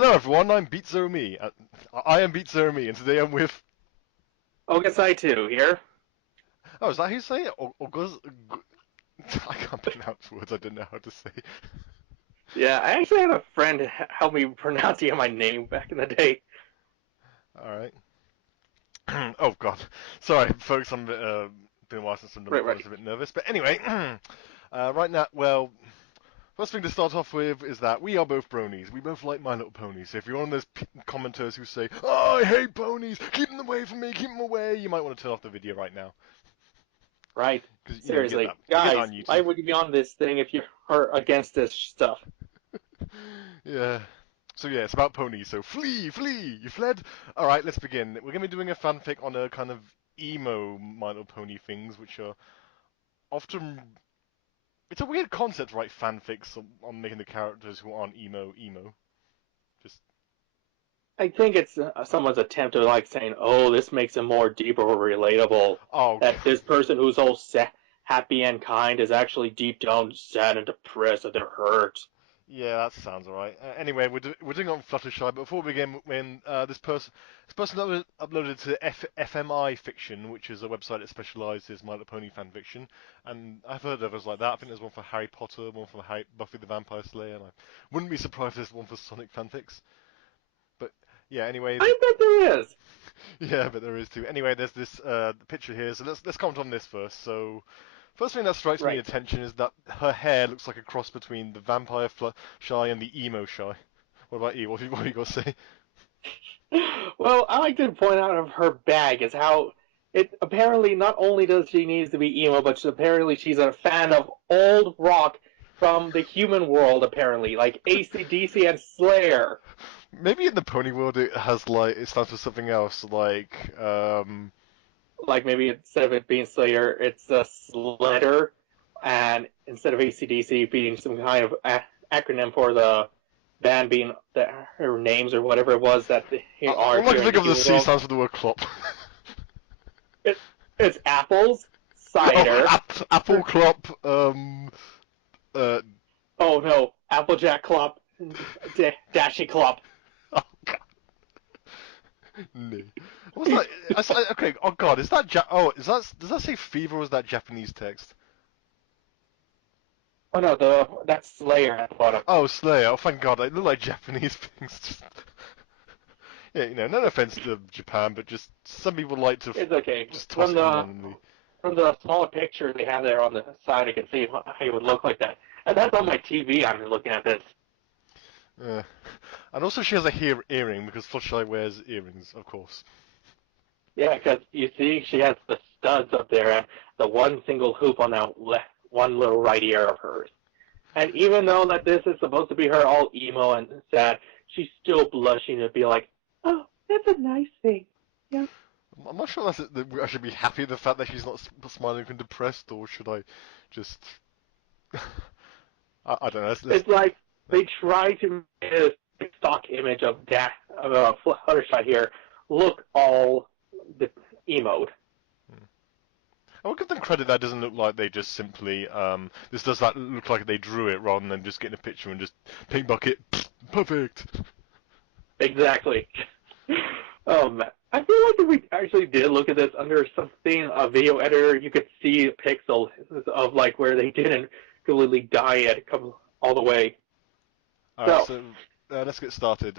Hello everyone, I'm Beat Zero Me. I am Beat Zero Me, and today I'm with. Ogasai 2 here. Oh, is that how you say it? I can't pronounce words I don't know how to say. Yeah, I actually had a friend help me pronounce my name back in the day. Alright. Oh god. Sorry, folks, I'm been a while since I Right, was right. a bit nervous. But anyway, right now, well, first thing to start off with is that we are both bronies. We both like My Little Ponies. So if you're one of those commenters who say, "Oh, I hate ponies! Keep them away from me! Keep them away!" you might want to turn off the video right now. Right. Because, you get that. Seriously, You get that on guys, why YouTube. would you be on this thing if you're against this stuff? Yeah. So yeah, it's about ponies. So flee, flee! You fled? Alright, let's begin. We're gonna be doing a fanfic on a kind of emo My Little Pony things, which are often. It's a weird concept, right? Fanfics on making the characters who aren't emo. Just. I think it's someone's attempt to like saying, "Oh, this makes it more deeper or relatable." Oh, That this person who's all happy and kind is actually deep down sad and depressed, that they're hurt. yeah, that sounds alright. Anyway, we're doing it on Fluttershy, but before we begin, when this person uploaded to FMI Fiction, which is a website that specialises in My Little Pony fan fiction, and I've heard of others like that. I think there's one for Harry Potter, one for Buffy the Vampire Slayer, and I wouldn't be surprised if there's one for Sonic fanfics. But yeah, anyway, I bet there is. yeah, but there is too. Anyway, there's this picture here, so let's comment on this first. So first thing that strikes me Right. attention is that her hair looks like a cross between the vampire shy and the emo shy. What about you? What have you got to say? Well, I like to point out of her bag is how it apparently not only does she needs to be emo, but apparently she's a fan of old rock from the human world. Apparently, like AC/DC and Slayer. Maybe in the pony world it stands for something else, like Like maybe instead of it being Slayer, it's a Slitter, and instead of AC/DC being some kind of acronym for the band being her names or whatever it was that they are all I here can in think the of the human C world. stands for the word clop. It, it's apples, Oh, cider. apple clop. Uh, Oh no, Applejack Club, Dashy Club. oh god, no. What's that? Okay. Oh god, is that oh, does that say fever or is that Japanese text? Oh no, that's Slayer at the bottom. Oh, Slayer. Oh, thank God. They look like Japanese things. Just, yeah, no offense to Japan, but just some people like to It's okay. just toss From it in the randomly. from the smaller picture they have there on the side, I can see how it would look like that. And that's on my TV. I'm looking at this. Uh, and also, she has a earring because Fluttershy wears earrings, of course. Yeah, because you see, she has the studs up there and the one single hoop on that one little right ear of hers. And even though that this is supposed to be her all emo and sad, she's still blushing to be like, "Oh, that's a nice thing." Yeah. I'm not sure that I should be happy with the fact that she's not smiling and depressed, or should I just? I don't know. It's like they try to make a stock image of Fluttershy here look all the emote. I will give them credit. That doesn't look like they just simply. This does that look like they drew it rather than just getting a picture and just paint bucket. Perfect. Exactly. Oh man. I feel like if we actually did look at this under something, a video editor, you could see pixels of like where they didn't completely dye it come all the way. All right, So, so let's get started.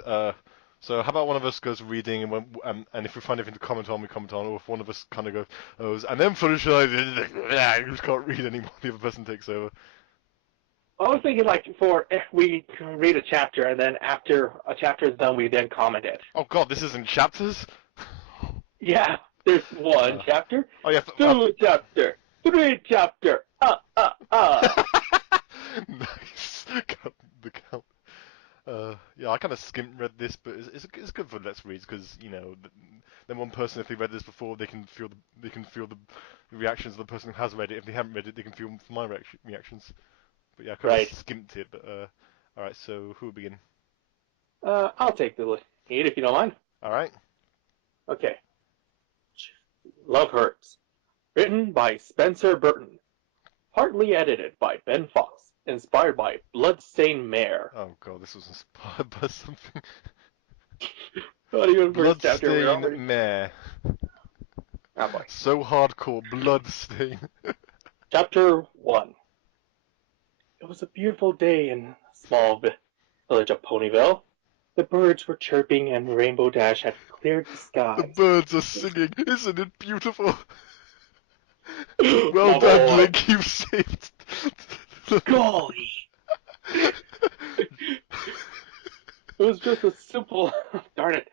So how about one of us goes reading, and if we find anything to comment on, we comment on, or if one of us kind of goes, and then Fluttershy, I just can't read anymore. The other person takes over. I was thinking like for we read a chapter and then after a chapter is done, we then comment it. Oh God, this isn't chapters. Yeah, there's one Uh, chapter, oh yeah, two chapter, three chapter. nice. The count. Yeah, I kind of read this, but it's good for Let's Reads because then one person if they read this before they can feel the reactions of the person who has read it. If they haven't read it, they can feel my reactions. But yeah, I kind of Right. skimmed it. But all right, so who will begin? I'll take the lead if you don't mind. All right. Okay. Love Hurts. Written by Spencer Burton. Partly edited by Ben Fox inspired by Bloodstained Mare. Oh god, this was inspired by something. Not even first chapter, we're Bloodstain already. Mare. Oh boy. So hardcore, bloodstain. Chapter 1. It was a beautiful day in the small village of Ponyville. The birds were chirping and Rainbow Dash had cleared the The skies. birds are singing. Isn't it beautiful? Well My done, boy. Blink. You've saved. Golly. It was just a simple, darn it,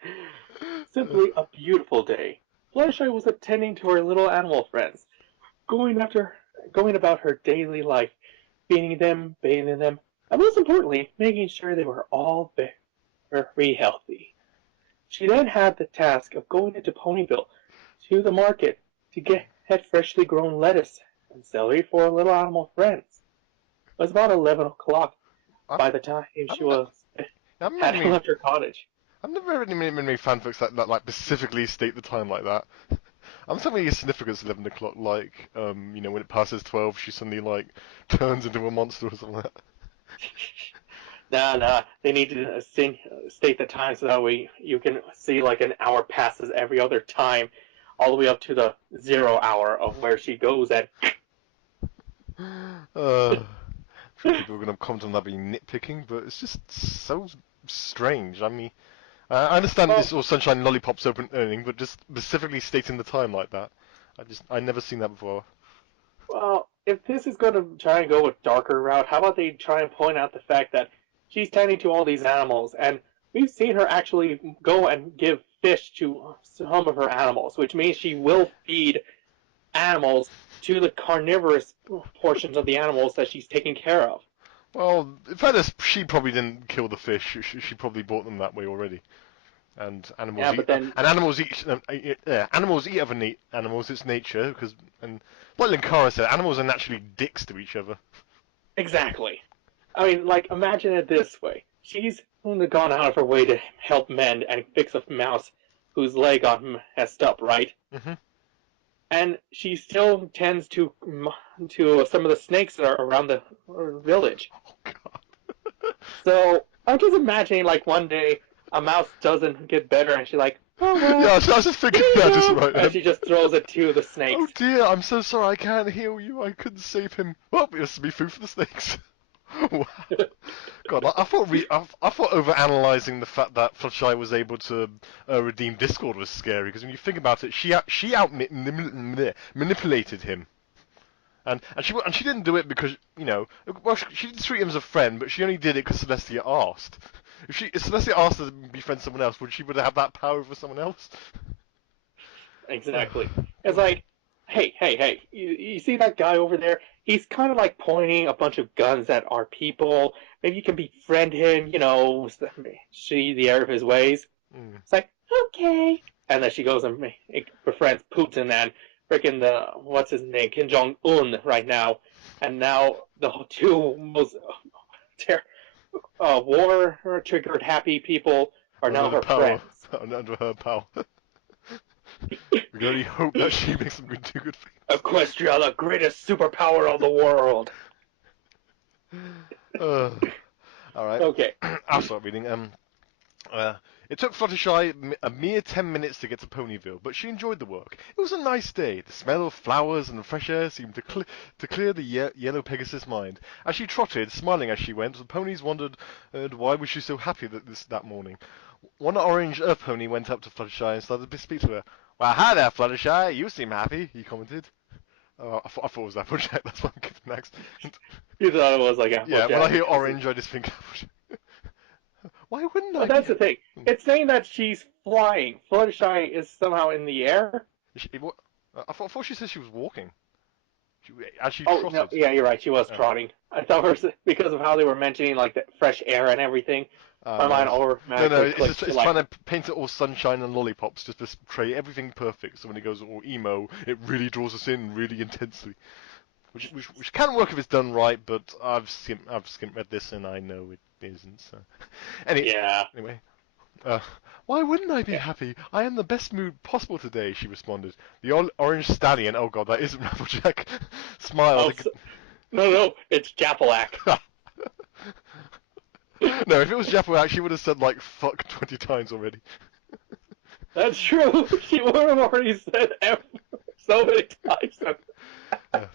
simply a beautiful day. Fluttershy was attending to her little animal friends, going after, going about her daily life, feeding them, bathing them, and most importantly, making sure they were all very healthy. She then had the task of going into Ponyville to the market to get freshly grown lettuce and celery for her little animal friends. It was about 11 o'clock I'm, by the time she I'm, not, was I'm had many, left her cottage. I've never read many fanfics that like specifically state the time like that. I'm thinking it's significance 11 o'clock, like when it passes 12, she suddenly like turns into a monster or something like that. Nah, they need to state the time so that way you can see like an hour passes every other time, all the way up to the 0 hour of where she goes at. I'm sure people are going to comment on that being nitpicking, but it's just so strange. I mean, I understand Well, this all sunshine lollipops open earning, but just specifically stating the time like that, I never seen that before. well, if this is going to try and go a darker route, how about they try and point out the fact that she's tending to all these animals, and we've seen her actually go and give fish to some of her animals, which means she will feed animals to the carnivorous portions of the animals that she's taking care of. Well, in fairness, she probably didn't kill the fish. She probably bought them that way already. And Yeah, but then animals eat other animals. It's nature and like Linkara said, animals are naturally dicks to each other. exactly. I mean, like, imagine it this way. She's gone out of her way to help mend and fix a mouse whose leg got messed up, right? Hmm. And she still tends to some of the snakes that are around the village. Oh God. So I'm just imagining, like, one day a mouse doesn't get better, and she's like, "Oh Yeah, well, I was just here thinking you that just go," right and then. she just throws it to the Oh snakes. dear, I'm so sorry. I can't heal you. I couldn't save him. Well, it has to be food for the snakes. Wow. God, I thought overanalyzing the fact that Fluttershy was able to redeem Discord was scary because when you think about it, she manipulated him, and she didn't do it because well she did treat him as a friend, but she only did it because Celestia asked. If Celestia asked her to befriend someone else, would have that power over someone else? Exactly. It's like, hey, you see that guy over there? He's kind of like pointing a bunch of guns at our people. Maybe you can befriend him, see the error of his ways. Mm. It's like, okay. And then she goes and befriends Putin and freaking what's his name, Kim Jong Un right now. And now the two most ter- war triggered happy people are Under now the her power, friends. under her power. We can only hope that she makes some do good things. Equestria, the greatest superpower of the world. Uh, all right, Okay. I'll start reading. Uh, it took Fluttershy a mere 10 minutes to get to Ponyville, but she enjoyed the work. It was a nice day. The smell of flowers and the fresh air seemed to clear the yellow Pegasus' mind. As she trotted, smiling as she went, the ponies wondered why was she so happy that morning. One orange Earth pony went up to Fluttershy and started to speak to her. "Well, hi there, Fluttershy. You seem happy," he commented. I thought it was Applejack. That's why I'm giving next. You thought it was like Yeah, when I Applejack hear because orange, I just think Applejack. Why wouldn't I but be that's the happy? thing. It's saying that she's flying. Fluttershy is somehow in the air. I thought she said she was walking. As she Oh no, trotted. yeah, you're right. She was Oh. trotting. I thought her because of how they were mentioning like the fresh air and everything. My No, mind no, automatically it's clicked just, to it's like, trying to paint it all sunshine and lollipops just to portray everything perfect. So when it goes all emo, it really draws us in really intensely, which can work if it's done right. But I've read this and I know it isn't. So yeah, anyway, Uh, why wouldn't I be yeah. happy? I am in the best mood possible today, she responded. The orange stallion, oh god, that isn't Applejack, smiled. Oh, no, it's Japalack. No, if it was Japo, she would have said like fuck 20 times already. That's true. She would have already said F so many times.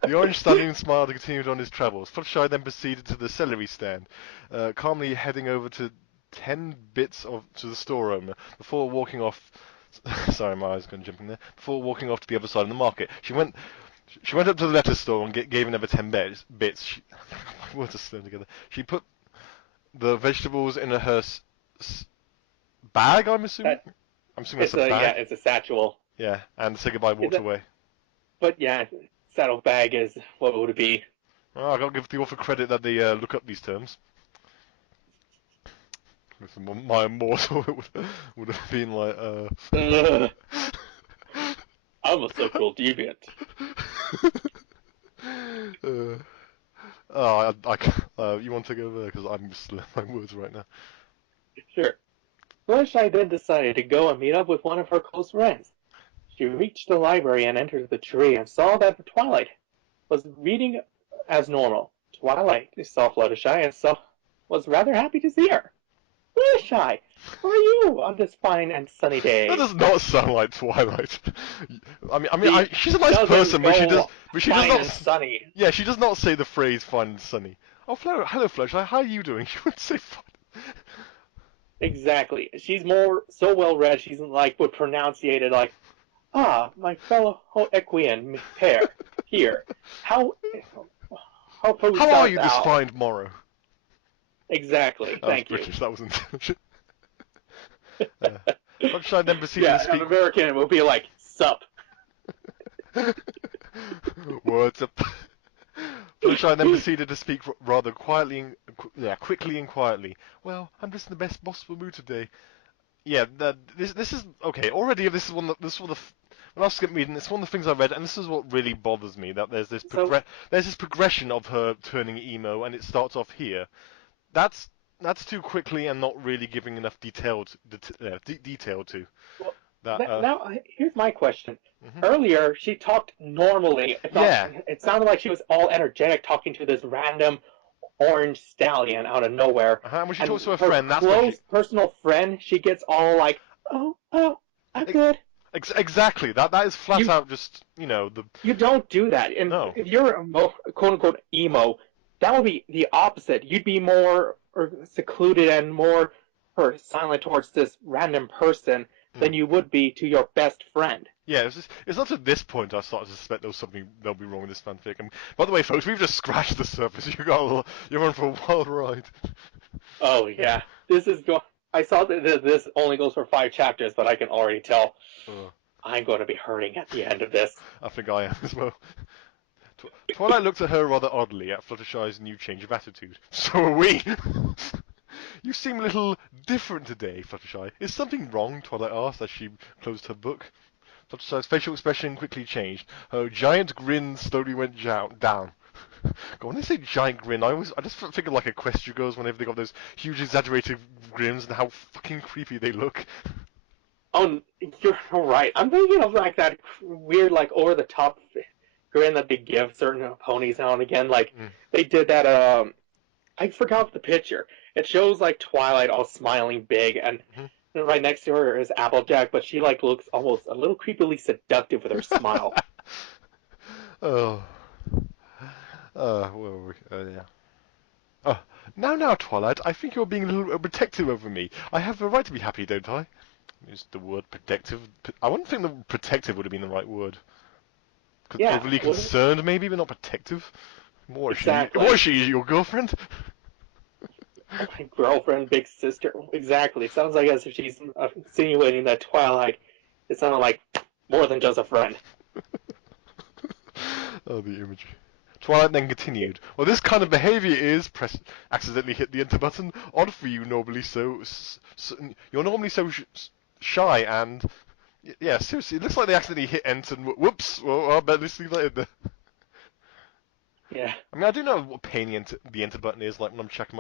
The orange stallion smiled and continued on his travels. Fluttershy then proceeded to the celery stand, calmly heading over to 10 bits to the store owner before walking off. Sorry, my eyes going jumping there. Before walking off to the other side of the market, she went up to the lettuce store and gave another 10 bits. My words are slurred together. She put the vegetables in her bag. I'm assuming. That I'm assuming that's a bag. it's a satchel. Yeah, and said goodbye, Is walked it? away. But yeah, saddlebag is what would it be? Oh, I gotta give the author credit that they look up these terms. With my immortal, it would have been like, Ugh, I'm a sexual deviant. uh, you want to go there because I'm just my words right now. Sure. Fluttershy then decided to go and meet up with one of her close friends. She reached the library and entered the tree and saw that Twilight was reading as normal. Twilight saw Fluttershy and was rather happy to see her. Fluttershy, how are you on this fine and sunny That day? does not sound like Twilight. She she's a nice doesn't person, go but she does fine not. and sunny. Yeah, she does not say the phrase "fine and sunny." Oh, hello, Fluttershy. How are you doing? She wouldn't say fine. Exactly. She's more so well read. She's like would pronunciate it like, ah, my fellow equine pair here. How How are proust you this thou? fine morrow? Exactly. That was Thank you. British. That was intelligent. Fluttershy then proceeded to Yeah, an speak. American would be like, sup. Words up. Fluttershy then proceeded to speak rather quickly and quietly. Well, I'm just in the best possible mood today. Yeah, this is okay. Already, this is when I was skip reading, it's one of the things I read, and this is what really bothers me. That So, there's this progression of her turning emo, and it starts off here. That's that's too quickly and not really giving enough detail to well, that. now here's my question. Mhm. Earlier, she talked normally. It felt, Yeah, it sounded like she was all energetic talking to this random orange stallion out of nowhere. when she And talks to her her friend, that's when she close personal friend, she gets all like, oh, I'm e- good. exactly that is flat You out just the you don't do that. And no. if you're a quote unquote emo, that would be the opposite. You'd be more secluded and more silent towards this random person Hmm. than you would be to your best friend. Yeah, it's not at this point I started to suspect there was something that'll be wrong with this fanfic. And by the way, folks, we've just scratched the surface. You're on for a wild ride. Oh yeah, this is go. I saw that this only goes for 5 chapters, but I can already tell Oh, I'm going to be hurting at the end of this. I think I am as well. Twilight looked at her rather oddly at Fluttershy's new change of attitude. So are we. You seem a little different today, Fluttershy. Is something wrong? Twilight asked as she closed her book. Fluttershy's facial expression quickly changed. Her giant grin slowly went down. God, when they say giant grin, I just think of like Equestria girls whenever they got those huge exaggerated grins and how fucking creepy they look. Oh, you're right. I'm thinking of like that weird, like over the top grin that they give certain ponies now and again. Like Mm. they did that. I forgot the picture. It shows like Twilight all smiling big, and Hmm. right next to her is Applejack, but she like looks almost a little creepily seductive with her smile. Oh, where were we? Yeah. Oh, now, Twilight, I think you're being a little protective over me. I have a right to be happy, don't I? Use the word protective. I wouldn't think the protective would have been the right word. Yeah, Overly concerned, maybe, but not protective. What is she? What is exactly. she? Your girlfriend? My girlfriend, big sister. Exactly. It sounds like as if she's insinuating that Twilight is sounding like more than just a friend. Oh, the image. Twilight then continued. Well, this kind of behavior is accidentally hit the enter button. Odd for you, normally you're normally so shy and yeah, seriously, it looks like they accidentally hit enter and whoops. Well, I better leave that in there. Yeah. I mean, I do know what pain the enter button is. Like when I'm checking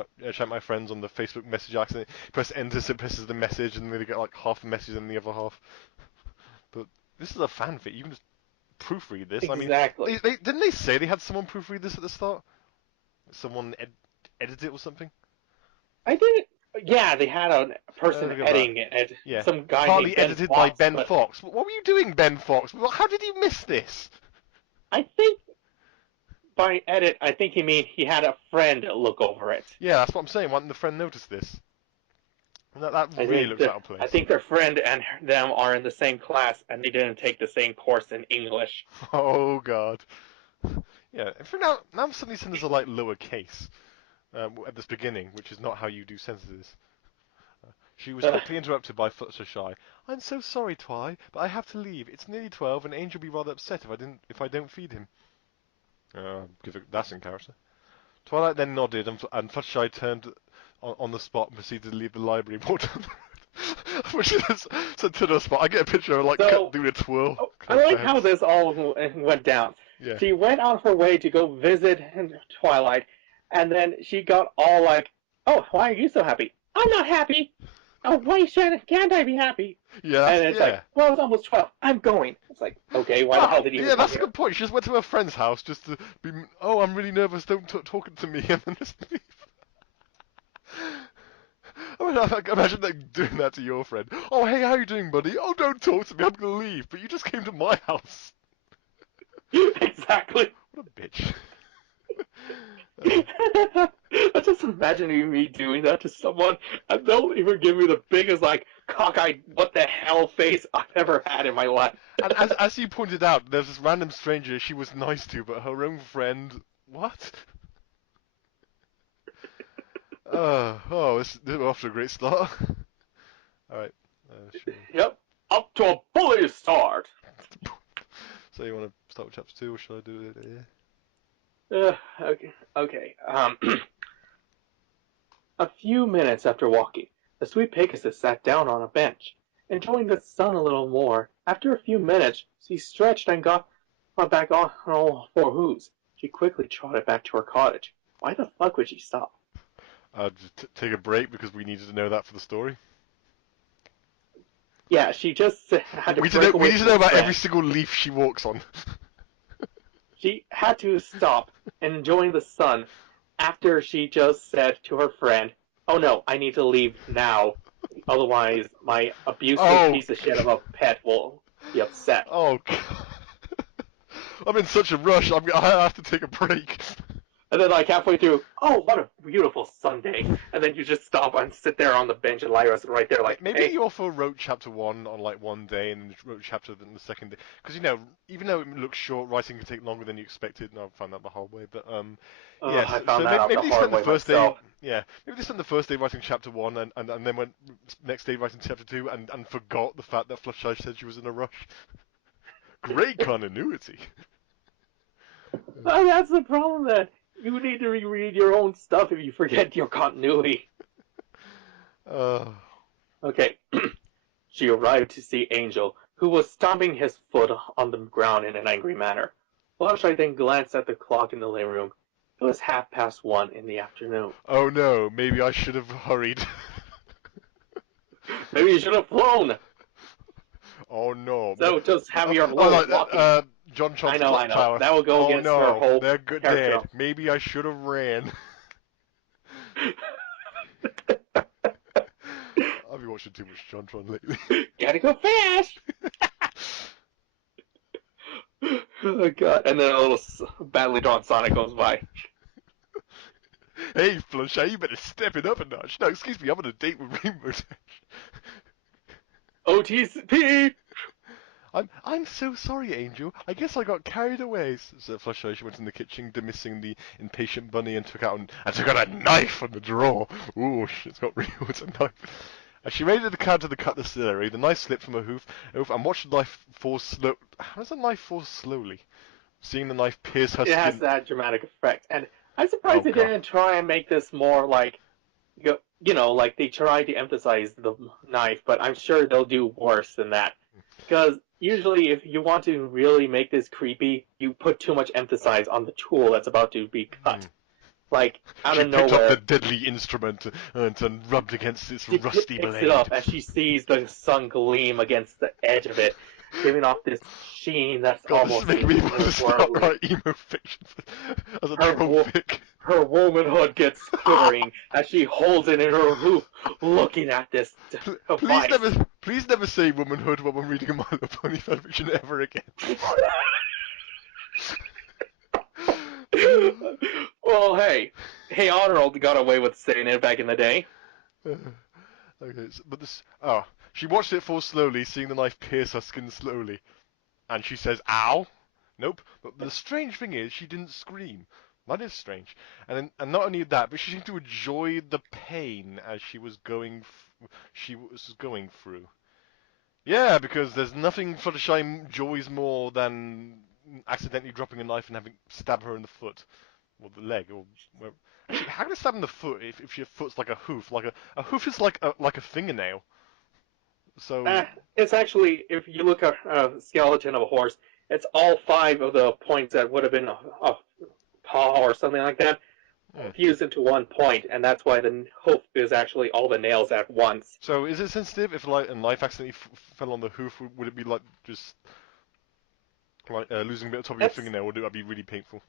my friends on the Facebook message, I accidentally press enter, so it presses the message, and then they get like half the message and the other half. But this is a fanfic. You can just proofread this. I mean, Exactly. didn't they say they had someone proofread this at the start? Someone edit it or something? I think, yeah, they had a person Look at that. editing it, Yeah. some guy named Partly Ben edited by Fox, Ben but Fox. What were you doing, Ben Fox? How did you miss this? I think by edit, I think he mean he had a friend look over it. Yeah, that's what I'm saying. Why didn't the friend notice this? That really looks out of I place. think their friend and them are in the same class, and they didn't take the same course in English. Oh god. Yeah. For now suddenly sends a like lowercase at this beginning, which is not how you do sentences. She was quickly interrupted by Fluttershy. I'm so sorry, Twi, but I have to leave. It's nearly 12, and Angel will be rather upset if I don't feed him. That's in character. Twilight then nodded, and Fluttershy turned on the spot and proceeded to leave the library. Which is said to the spot. I get a picture of like So doing a twirl. I Kind of like how dance. this all went down. Yeah. She went on her way to go visit Twilight, and then she got all like, "Oh, why are you so happy? I'm not happy. Oh, can't I be happy?" Yeah. And it's like, Yeah. "Well, it's almost 12. I'm going." It's like, okay, why the hell Well, did you even yeah, come that's a here? good point. She just went to her friend's house just to be. Oh, I'm really nervous. Don't talk to me. And then just leave. I mean, imagine like doing that to your friend. Oh, hey, how you doing, buddy? Oh, don't talk to me. I'm gonna leave. But you just came to my house. Exactly. What a bitch. I just imagine me doing that to someone, and they'll even give me the biggest, like, cockeyed, what the hell face I've ever had in my life. And as you pointed out, there's this random stranger she was nice to, but her own friend. What? We're off to a great start. All right. Sure. Yep, up to a bully start. So you want to start with chapter 2, or should I do it here? Okay. A few minutes after walking, the sweet Pegasus sat down on a bench, enjoying the sun a little more. After a few minutes, she stretched and got back on all four hooves. She quickly trotted back to her cottage. Why the fuck would she stop? Just take a break because we needed to know that for the story. Yeah, she just had to We break away need to from know her about every friend. single leaf she walks on. She had to stop enjoying the sun after she just said to her friend, "Oh no, I need to leave now. Otherwise, my abusive Oh, piece of shit of a pet will be upset." oh God. I'm in such a rush. I have to take a break. And then, like, halfway through, "Oh, what a beautiful Sunday." And then you just stop and sit there on the bench, and Lyra's right there, like, Maybe "Hey, you also wrote chapter 1 on like one day and then wrote chapter in the second day. Because even though it looks short, writing can take longer than you expected. And I found that the hard way. But oh, yes. I found So that out maybe the they hard spent the way first day. myself." Yeah. Maybe they spent the first day writing chapter 1 and then went next day writing chapter 2 and forgot the fact that Fluttershy said she was in a rush. Great continuity. Oh, that's the problem, then. You need to reread your own stuff if you forget your continuity. Uh, Okay. She arrived to see Angel, who was stomping his foot on the ground in an angry manner. Fluttershy then glanced at the clock in the living room. It was 1:30 in the afternoon. oh no, maybe I should have hurried. Maybe you should have flown. Oh no. So just have your Oh little no, walking. John I Trot's know, I clock know. tower. That will go Oh against her no, whole they're good character. dead. Maybe I should have ran. I've been watching too much John Tron lately. Gotta go fast. Oh god! And then a little badly drawn Sonic goes by. Hey, Fluttershy, you better step it up a notch. No, excuse me, I'm on a date with Rainbow Dash. OTP. I'm so sorry, Angel. I guess I got carried away. So Fluttershy, she went in the kitchen, dismissing the impatient bunny, and took out a knife from the drawer. Ooh, it's got real. It's a knife. As she raided the counter to cut the celery, the knife slipped from her hoof, and watched the knife fall slow. How does a knife fall slowly? Seeing the knife pierce her It has skin. that dramatic effect, and I'm Oh surprised they god. didn't try and make this more like like they tried to emphasize the knife, but I'm sure they'll do worse than that. Because usually, if you want to really make this creepy, you put too much emphasis on the tool that's about to be Hmm. cut. Like, out She of picked up the nowhere, deadly instrument and rubbed against its she rusty picks it up blade. and she sees the sun gleam against the edge of it. giving off this sheen that's God, this is almost making me want to start otherworldly. writing emo fiction as a Her troll wo- fic. her womanhood gets quivering as she holds it in her hoof, looking at this device. Please never say womanhood while I'm reading a My Little Pony fanfiction ever again. Well, hey, Honorable got away with saying it back in the day. Okay, but this. Oh, she watched it fall slowly, seeing the knife pierce her skin slowly, and she says, "Ow!" Nope. But the strange thing is, she didn't scream. That is strange. And not only that, but she seemed to enjoy the pain as she was going through. Yeah, because there's nothing Fluttershy enjoys more than accidentally dropping a knife and having stab her in the foot or the leg or where. Actually, how can it stab in the foot if your foot's like a hoof? Like a hoof is like a fingernail. So It's actually, if you look at a skeleton of a horse, it's all five of the points that would have been a paw or something like that hmm. fused into one point, and that's why the hoof is actually all the nails at once. So is it sensitive if like a knife accidentally fell on the hoof? Would it be like just like losing a bit of top of your That's fingernail? Would it be really painful?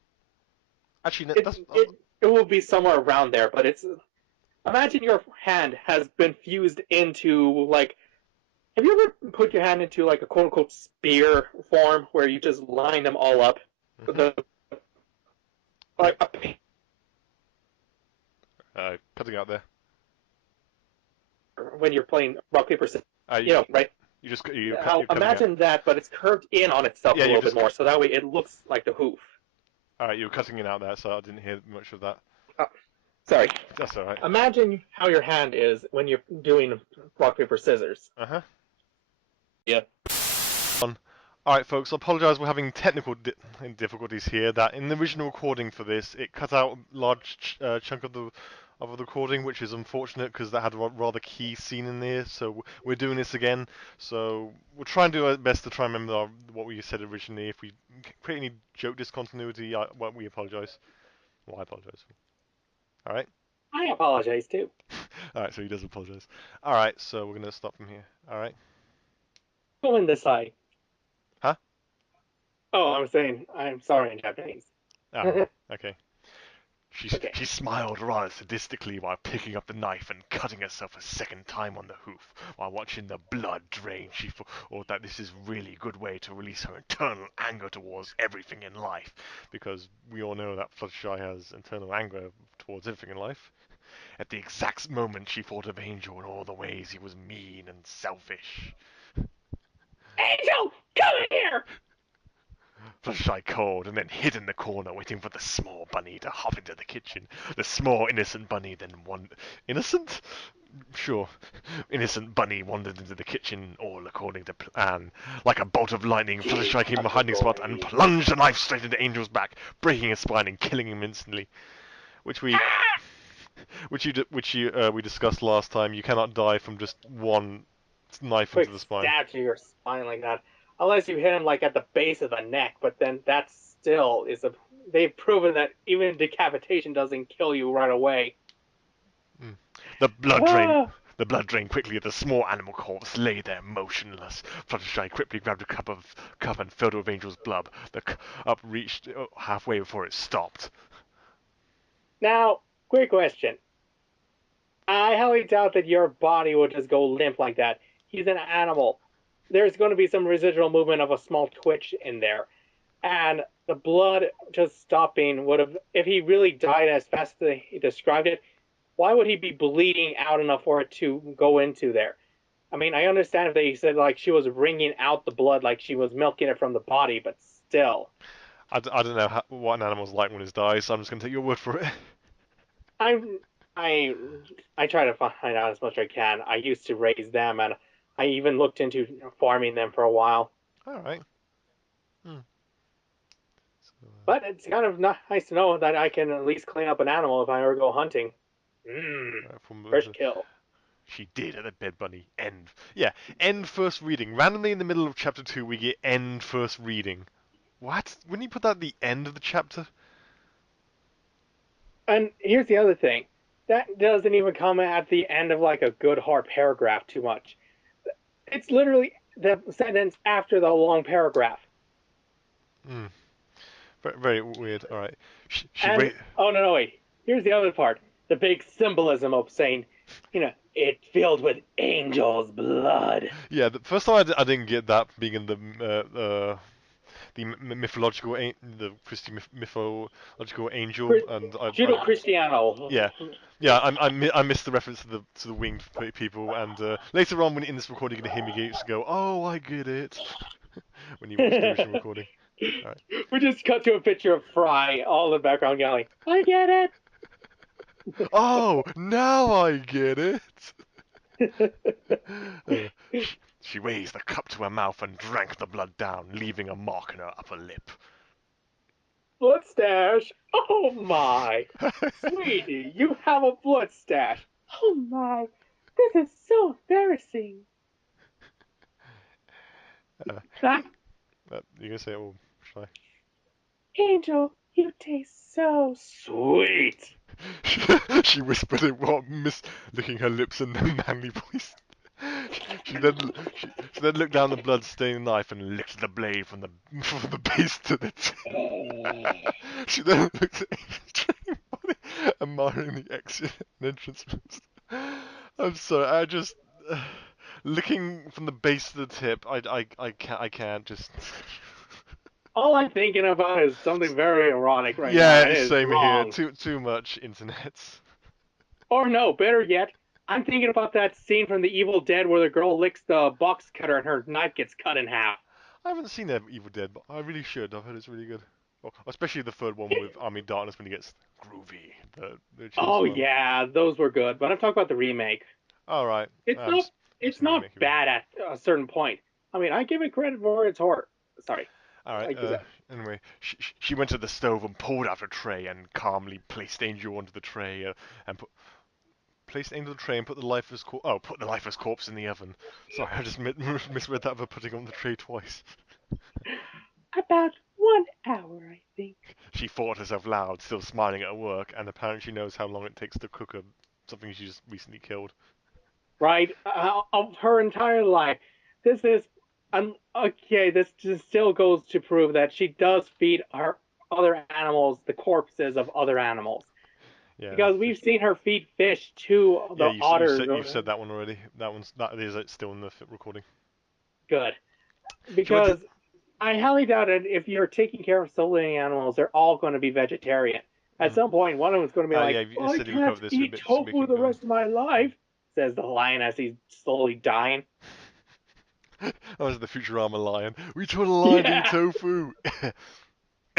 Actually, no, it. that's It will be somewhere around there, but it's imagine your hand has been fused into like. Have you ever put your hand into like a quote unquote spear form where you just line them all up? hmm The Yep. like a Cutting out there. when you're playing rock paper scissors, You, right? you're cutting out. Imagine that, but it's curved in on itself Yeah, a you little bit just. more, so that way it looks like the hoof. All right, you were cutting it out there, so I didn't hear much of that. Uh, Sorry. That's all right. Imagine how your hand is when you're doing rock paper scissors. Uh huh. Yeah. All right, folks. I apologise. We're having technical difficulties here. That in the original recording for this, it cut out a large chunk of the recording, which is unfortunate because that had a rather key scene in there. So we're doing this again. So we'll try and do our best to try and remember what we said originally. If we create any joke discontinuity, well, we apologise. Well, I apologise. All right. I apologize too. All right. So he does apologise. All right. So we're gonna stop from here. All right. Go in this side. Huh? Oh, I'm saying I'm sorry in Japanese. Oh. Okay. Okay. She smiled rather sadistically while picking up the knife and cutting herself a second time on the hoof. While watching the blood drain, she thought that this is really good way to release her internal anger towards everything in life. Because we all know that Fluttershy has internal anger towards everything in life. At the exact moment, she thought of Angel and all the ways he was mean and selfish. Angel, come here! Fluttershy called and then hid in the corner, waiting for the small bunny to hop into the kitchen. The small innocent bunny then innocent? Sure. Innocent bunny wandered into the kitchen, all according to plan. Like a bolt of lightning, Fluttershy came from a hiding spot and plunged the knife straight into Angel's back, breaking his spine and killing him instantly. Which we, we discussed last time. You cannot die from just one knife into Quick the spine. stab to your spine like that. Unless you hit him like at the base of the neck, but then that still is a. They've proven that even decapitation doesn't kill you right away. Mm. The blood drained. Ah! The blood drained quickly as the small animal corpse lay there motionless. Fluttershy quickly grabbed a cup and filled it with Angel's blood. The cup reached halfway before it stopped. Now, quick question. I highly doubt that your body will just go limp like that. He's an animal. There's going to be some residual movement of a small twitch in there. And the blood just stopping would have, if he really died as fast as he described it, why would he be bleeding out enough for it to go into there? I mean, I understand if they said like she was wringing out the blood, like she was milking it from the body, but still. I don't know what an animal's like when it dies, so I'm just going to take your word for it. I'm I I try to find out as much as I can. I used to raise them, and I even looked into farming them for a while. Alright. Hmm. So, But it's kind of nice to know that I can at least clean up an animal if I ever go hunting. Mmm, first kill. she did at the bed bunny. End. Yeah, end first reading. Randomly in the middle of chapter 2, we get end first reading. What? Wouldn't you put that at the end of the chapter? And here's the other thing. That doesn't even come at the end of like a good hard paragraph too much. It's literally the sentence after the long paragraph. Hmm. Very, very weird. All right. She And wait. oh no, wait. Here's the other part. The big symbolism of saying, it's filled with angels' blood. Yeah, the first time I didn't get that being in the mythological the Christian mythological angel, and I Judo Cristiano. yeah. Yeah, I missed the reference to the winged people, and later on when in this recording you're gonna hear me go, oh, I get it, when you watch the original recording. All right. We just cut to a picture of Fry all in the background yelling, I get Oh, now I get it. it. She raised the cup to her mouth and drank the blood down, leaving a mark in her upper lip. Blood stash. Oh my. Sweetie, you have a blood stash. Oh my. This is so embarrassing. uh, Ah, you gonna say it, or should Angel, you taste so sweet. I? She whispered it while licking her lips in a manly voice. She then she then looked down the blood-stained knife and licked the blade from the from the base to the tip. She then looked at Amy's training body, admiring the exit and entrance moves. I'm sorry, I just licking from the base to the tip. I can't just. All I'm thinking about is something very erotic right now, and Yeah, it is same here. wrong. Too much internet. Or no, better yet, I'm thinking about that scene from The Evil Dead where the girl licks the box cutter and her knife gets cut in half. I haven't seen Evil Dead, but I really should. I've heard it's really good. Well, especially the third one with Army Darkness when he gets groovy. The Oh chainsaw man. yeah, those were good, but I'm talking about the remake. All right, It's not I've it's seen the not remake of it. bad at a certain point. I mean, I give it credit for its horror. Sorry, All right. like you said. Anyway, she went to the stove and pulled out a tray and calmly placed Angel onto the tray and placed Angel on the tray and put the lifeless corpse in the oven. Sorry, I just misread that for putting on the tray twice. About 1 hour, I think. She thought herself loud, still smiling at her work, and apparently she knows how long it takes to cook something she just recently killed. Right, of her entire life. This is okay. This just still goes to prove that she does feed her other animals the corpses of other animals. Yeah, Because we've seen her feed fish to yeah. the otters. You've said that one already. That is still in the recording. Good. She went to Because I highly doubt it if you're taking care of so many animals, they're all going to be vegetarian. At mm, some point, one of them's going to be yeah. like, You I said you would cover can't this for a eat bit, so we tofu keep the going. rest of my life, says the lion as he's slowly dying. That was the Futurama lion. We told a lion to eat Yeah, tofu.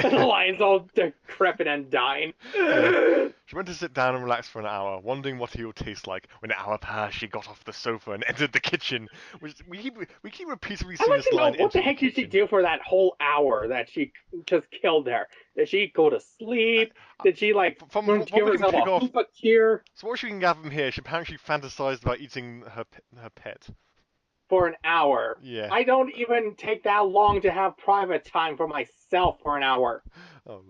the lion's all decrepit and dying. Yeah. She went to sit down and relax for an hour, wondering what he would taste like. When an hour passed, she got off the sofa and entered the kitchen. Which we keep repeatedly I'd seeing like this to know line what the enter the heck did she kitchen. do for that whole hour that she just killed there? Did she go to sleep? Did she like From what give we can herself pick a off, hookah cure so what we can gather from here, she apparently fantasized about eating her pet. for an hour? Yeah. I don't even take that long to have private time for myself for an hour. Oh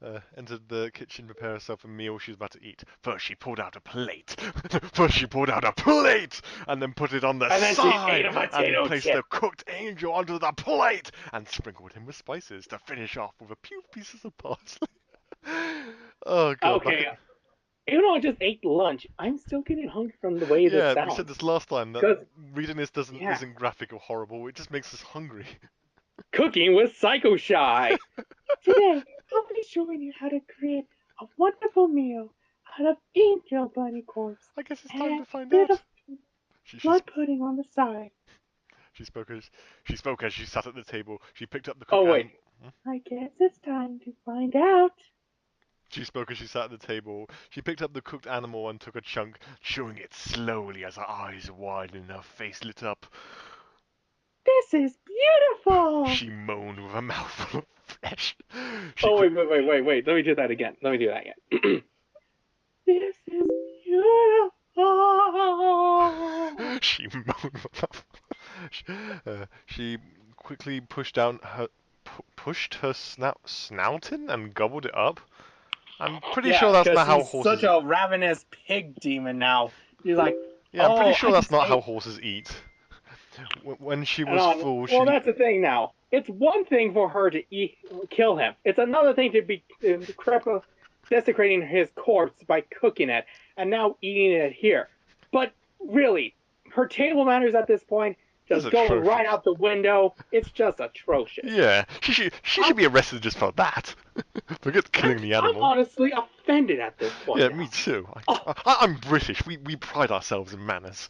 lord. Entered the kitchen, prepare herself a meal she was about to eat. First, she pulled out a plate. First, she pulled out a plate, and then put it on the And then she ate side, a and potato placed the chip. cooked angel onto the plate, and sprinkled him with spices to finish off with a few pieces of parsley. Oh god, back Okay, at even though I just ate lunch, I'm still getting hungry from the way this yeah, we said sounds. this last time that Because, reading this doesn't yeah, isn't graphic or horrible. It just makes us hungry. cooking with Psycho Shy. Today, I'll be showing you how to create a wonderful meal out of angel bunny corpse I guess it's time and to a find bit out. of She she blood pudding on the side. she spoke as she sat at the table. She picked up the Oh, cooked wait. animal. I guess it's time to find out. She spoke as she sat at the table. She picked up the cooked animal and took a chunk, chewing it slowly as her eyes widened and her face lit up. This is beautiful. She moaned with a mouthful of flesh. She Oh, quick. wait. Let me do that again. Let me do that again. This is beautiful. She moaned with a mouthful. She quickly pushed her snouting and gobbled it up. I'm pretty sure Yeah, that's because not how he's such horses. a ravenous pig demon now. He's like, Yeah, I'm pretty oh, sure I that's just not how ate. horses eat. When she And was full, well, she that's the thing now. It's one thing for her to kill him. It's another thing to be desecrating his corpse by cooking it and now eating it here. But really, her table manners at this point is just going right atrocious. out the window. It's just atrocious. Yeah, she should I'm, be arrested just for that. Forget killing the I'm animal. honestly offended at this Yeah, point me now. too. Oh, I'm British. We pride ourselves in manners.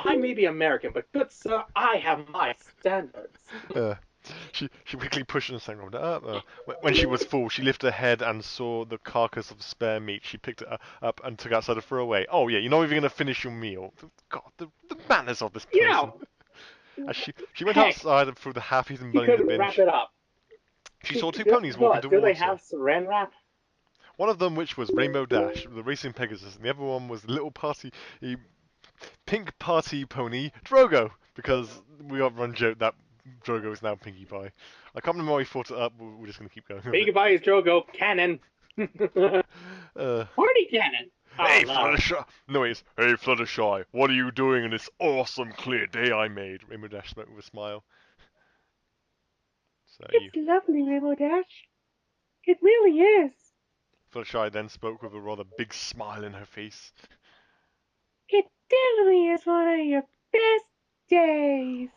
I may be American, but good sir, I have my standards. Uh, she quickly pushed and sang up. When she was full, she lifted her head and saw the carcass of spare meat. She picked it up and took it outside to throw away. Oh yeah, you're not even gonna finish your meal. God, the manners of this Yeah, person. As she went heck, outside and threw the half-eaten she bone in could the bin, wrap it up. she saw two ponies walking Do they towards her. have saran wrap? One of them, which was Rainbow Dash, the racing Pegasus, and the other one was the little pink party pony, Drogo, because we got run joke that Drogo is now Pinkie Pie. I can't remember why we thought it up. We're just gonna keep going with it. Big Bias Drogo cannon. Party Uh, cannon. Oh hey no. Fluttershy, no it's hey Fluttershy, what are you doing in this awesome clear day I made? Rainbow Dash spoke with a smile. So you, It's lovely, Rainbow Dash. It really is. Fluttershy then spoke with a rather big smile in her face. It definitely is one of your best days.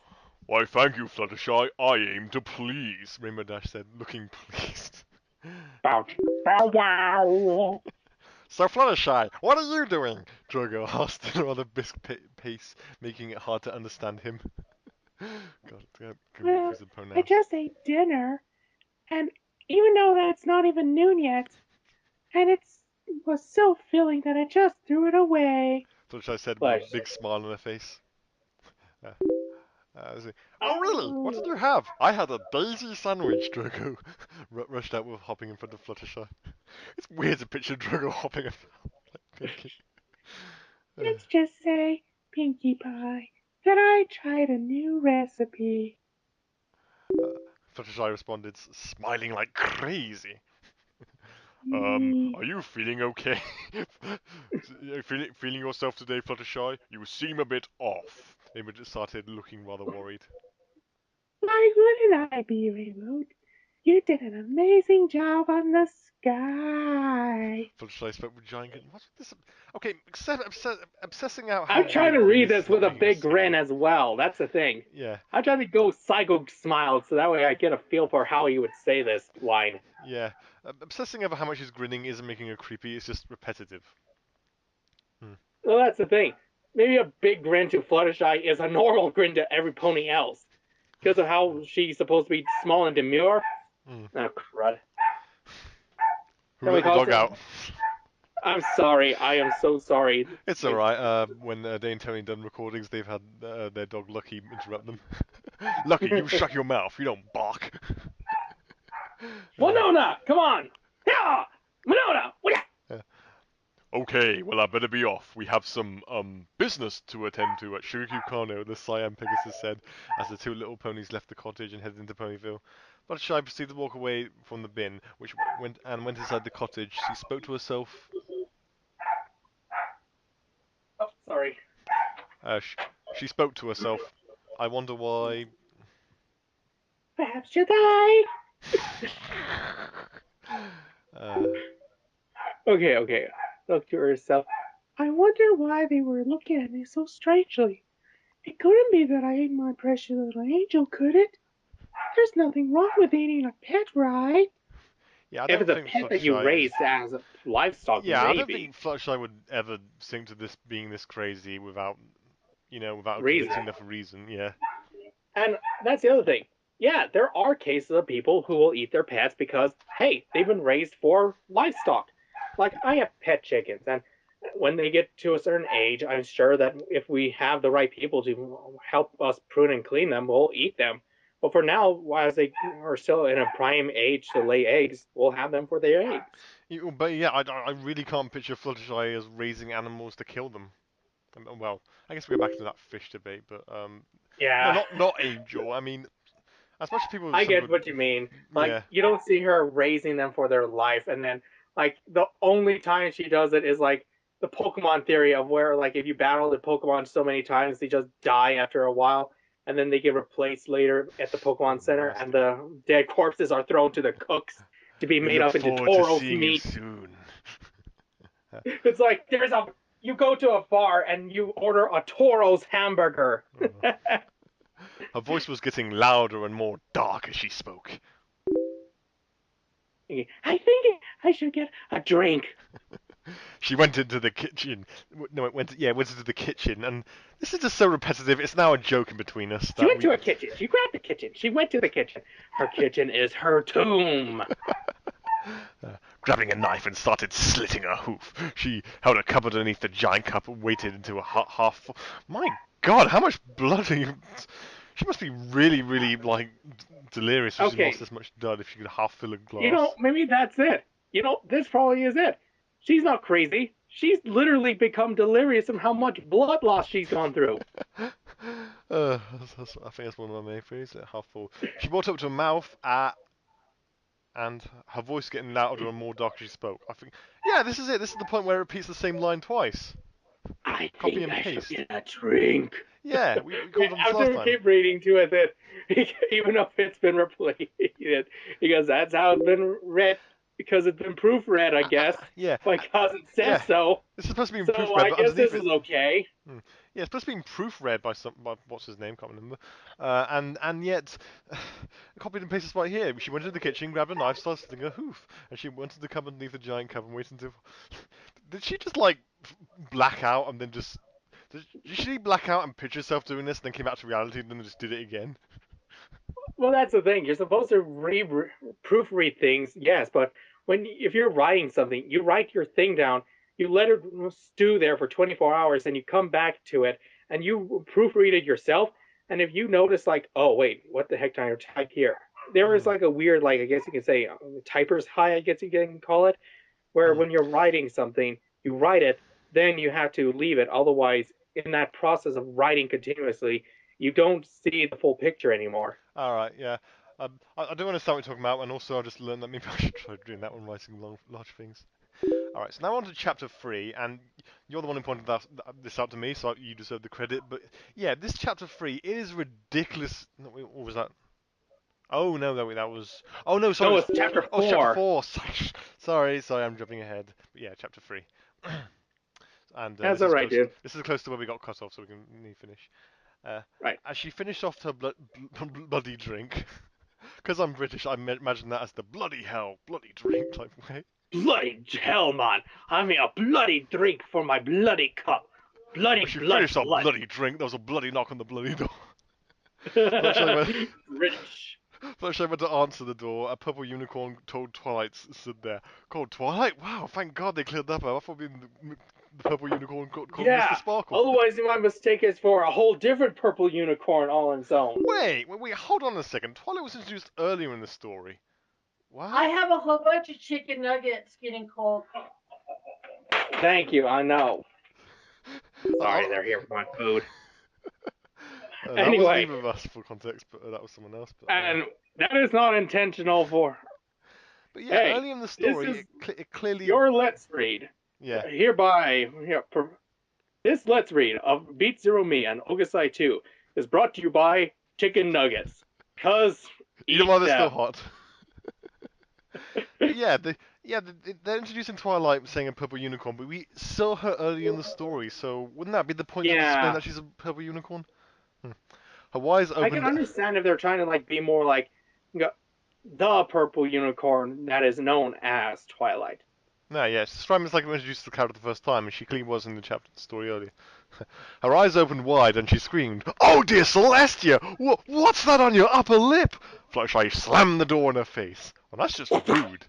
Why, thank you, Fluttershy. I aim to please, Rainbow Dash said, looking pleased. Bow, bow, wow. So, Fluttershy, what are you doing? Drogo asked in a rather brisk pace, making it hard to understand him. God, Well, confuse the I pronouns. just ate dinner, and even though that it's not even noon yet, and it was so filling that I just threw it away. Fluttershy said with a Flesh. big smile on her face. Uh, oh, really? What did Oh, you have? I had a daisy sandwich, Drogo rushed out with hopping in front of Fluttershy. It's weird to picture Drogo hopping about like Pinky. Uh, let's just say, Pinkie Pie, that I tried a new recipe. uh, Fluttershy responded, smiling like crazy. Mm, Are you feeling okay? Feeling yourself today, Fluttershy? You seem a bit off. Amy just started looking rather worried. why wouldn't I be, Rainbow? You did an amazing job on the sky. Fluttershy spoke with giant. What's this? Okay, obsessing out how I'm trying to good read this this is not with a making us big grin scary. as well. That's the thing. Yeah, I'm trying to go psycho smile so that way I get a feel for how you would say this line. yeah. Obsessing over how much he's grinning isn't making her creepy. It's just repetitive. Hmm. Well, that's the thing. Maybe a big grin to Fluttershy is a normal grin to every pony else because of how she's supposed to be small and demure. Hmm. Oh, crud. Who Can we let the call dog some? out? I'm sorry. I am so sorry. It's I, alright. When they and Tony done recordings, they've had their dog Lucky interrupt them. Lucky, you shut your mouth. You don't bark. uh, Winona, come on! Yeah! Winona! uh, okay, well I better be off. We have some business to attend to at Shirikyu Kano, the Cyan Pegasus said, as the two little ponies left the cottage and headed into Ponyville. But Shy proceeded to walk away from the bin, which went inside the cottage. She spoke to herself. Oh, sorry. Uh, sh- she spoke to herself. I wonder why. Perhaps you die. uh, Okay. Look to herself. I wonder why they were looking at me so strangely. It couldn't be that I ate my precious little angel, could it? There's nothing wrong with eating a pet, right? yeah, I If don't it's a think pet that you Fluttershy is. raised as a livestock, Yeah, I don't think maybe. Fluttershy would ever sink to this being this crazy without, without a Reason. convincing enough reason. Yeah, And that's the other thing. Yeah, there are cases of people who will eat their pets because, hey, they've been raised for livestock. Like, I have pet chickens, and when they get to a certain age, I'm sure that if we have the right people to help us prune and clean them, we'll eat them. But for now, as they are still in a prime age to lay eggs, we'll have them for their eggs. But yeah, I really can't picture Fluttershy as raising animals to kill them. Well, I guess we go back to that fish debate, but no, Yeah, not Angel. I mean, as much as I some get people, what you mean. Like, yeah, you don't see her raising them for their life, and then, like, the only time she does it is, like, the Pokemon theory of where like if you battle the Pokemon so many times they just die after a while, and then they get replaced later at the Oh, Pokemon Center, and nasty. the dead corpses are thrown to the cooks to be We made look up into forward to Toro's seeing you meat. soon. It's like you go to a bar and you order a Toro's hamburger. Oh. Her voice was getting louder and more dark as she spoke. I think I should get a drink. She went into the kitchen. No, went into the kitchen, and this is just so repetitive. It's now a joke in between us She that went we. to a kitchen. She grabbed the kitchen. She went to the kitchen. Her kitchen is her tomb. Grabbing a knife and started slitting her hoof. She held a cup underneath the giant cup and waited until a half full. My God, how much blood are you? She must be really, really like delirious if she lost Okay, this much blood. If she could half fill a glass. maybe that's it. This probably is it. She's not crazy. She's literally become delirious from how much blood loss she's gone through. I think that's one of my main phrases. Half full. She walked up to her mouth, and her voice getting louder and more dark as she spoke. I think, yeah, this is it. This is the point where it repeats the same line twice. I Copy think and I should paste. get a drink. Yeah, we called on this last After we time. keep reading to it, that even if it's been repeated, because that's how it's been read, because it's been proofread, I guess. Yeah, My cousin says yeah. so. This is supposed to be in So proofread, I but guess underneath this it. is okay. Yeah, it's supposed to be in proofread by what's his name? Can't remember. And yet, copied and pasted right here. She went into the kitchen, grabbed a knife, started slitting her hoof, and she went to the cupboard underneath the giant cupboard and waited until. Did she just like black out and then just? Did she black out and picture herself doing this, and then came back to reality and then just did it again? Well, that's the thing. You're supposed to proofread things, yes, but if you're writing something, you write your thing down, you let it stew there for 24 hours, and you come back to it, and you proofread it yourself. And if you notice, like, oh wait, what the heck did I type here? There is Hmm. like a weird, like I guess you can say, typer's high. I guess you can call it, where Hmm. when you're writing something, you write it, then you have to leave it. Otherwise, in that process of writing continuously, you don't see the full picture anymore. All right, yeah. I don't understand what you're talking about, and also I just learned that maybe I should try doing that when writing large things. All right, so now on to chapter 3, and you're the one who pointed this out to me, so you deserve the credit. But yeah, this chapter 3, it is ridiculous. No, wait, what was that? Oh no, that was. Oh no, sorry. No, it's chapter Oh, it's chapter four. 4. Sorry, I'm jumping ahead. But yeah, chapter 3. And That's all right, dude. this is close to where we got cut off, so we can finish. Uh, Right. as she finished off her bloody drink, because I'm British, I imagine that as the bloody hell, bloody drink type way. Bloody hell, man. I mean, a bloody drink for my bloody cup. Bloody As she blood finished her blood. bloody drink, there was a bloody knock on the bloody door. Fluttershy went, British. Fluttershy went to answer the door. A purple unicorn told Twilight stood there. Called Twilight? Wow, thank God they cleared that up. I thought the purple unicorn called Mr. Yeah. Sparkle. Otherwise, you might mistake it for a whole different purple unicorn all on its own. Wait, hold on a second. Twilight was introduced earlier in the story. I What? have a whole bunch of chicken nuggets getting cold. Thank you. I know. Sorry, Oh, they're here for my food. that wasn't Anyway, either of us for context, but that was someone else. and that is not intentional for. But yeah, Hey, early in the this story, is it clearly, your Let's Read. yeah. Hereby, this Let's Read of Beat Zero Me and Ogasai 2 is brought to you by Chicken Nuggets. Cause Even eat while they're still them. hot. But they're introducing Twilight saying a purple unicorn, but we saw her early in the story, so wouldn't that be the point to explain Yeah, that she's a purple unicorn? Hmm. Her eyes I can opened. understand if they're trying to like be more like the purple unicorn that is known as Twilight. No, yeah, Strimer's like introduced the character the first time, and she clearly was in the chapter story earlier. Her eyes opened wide, and she screamed, "Oh dear Celestia! What's that on your upper lip?" Fluttershy slammed the door in her face. Well, that's just rude,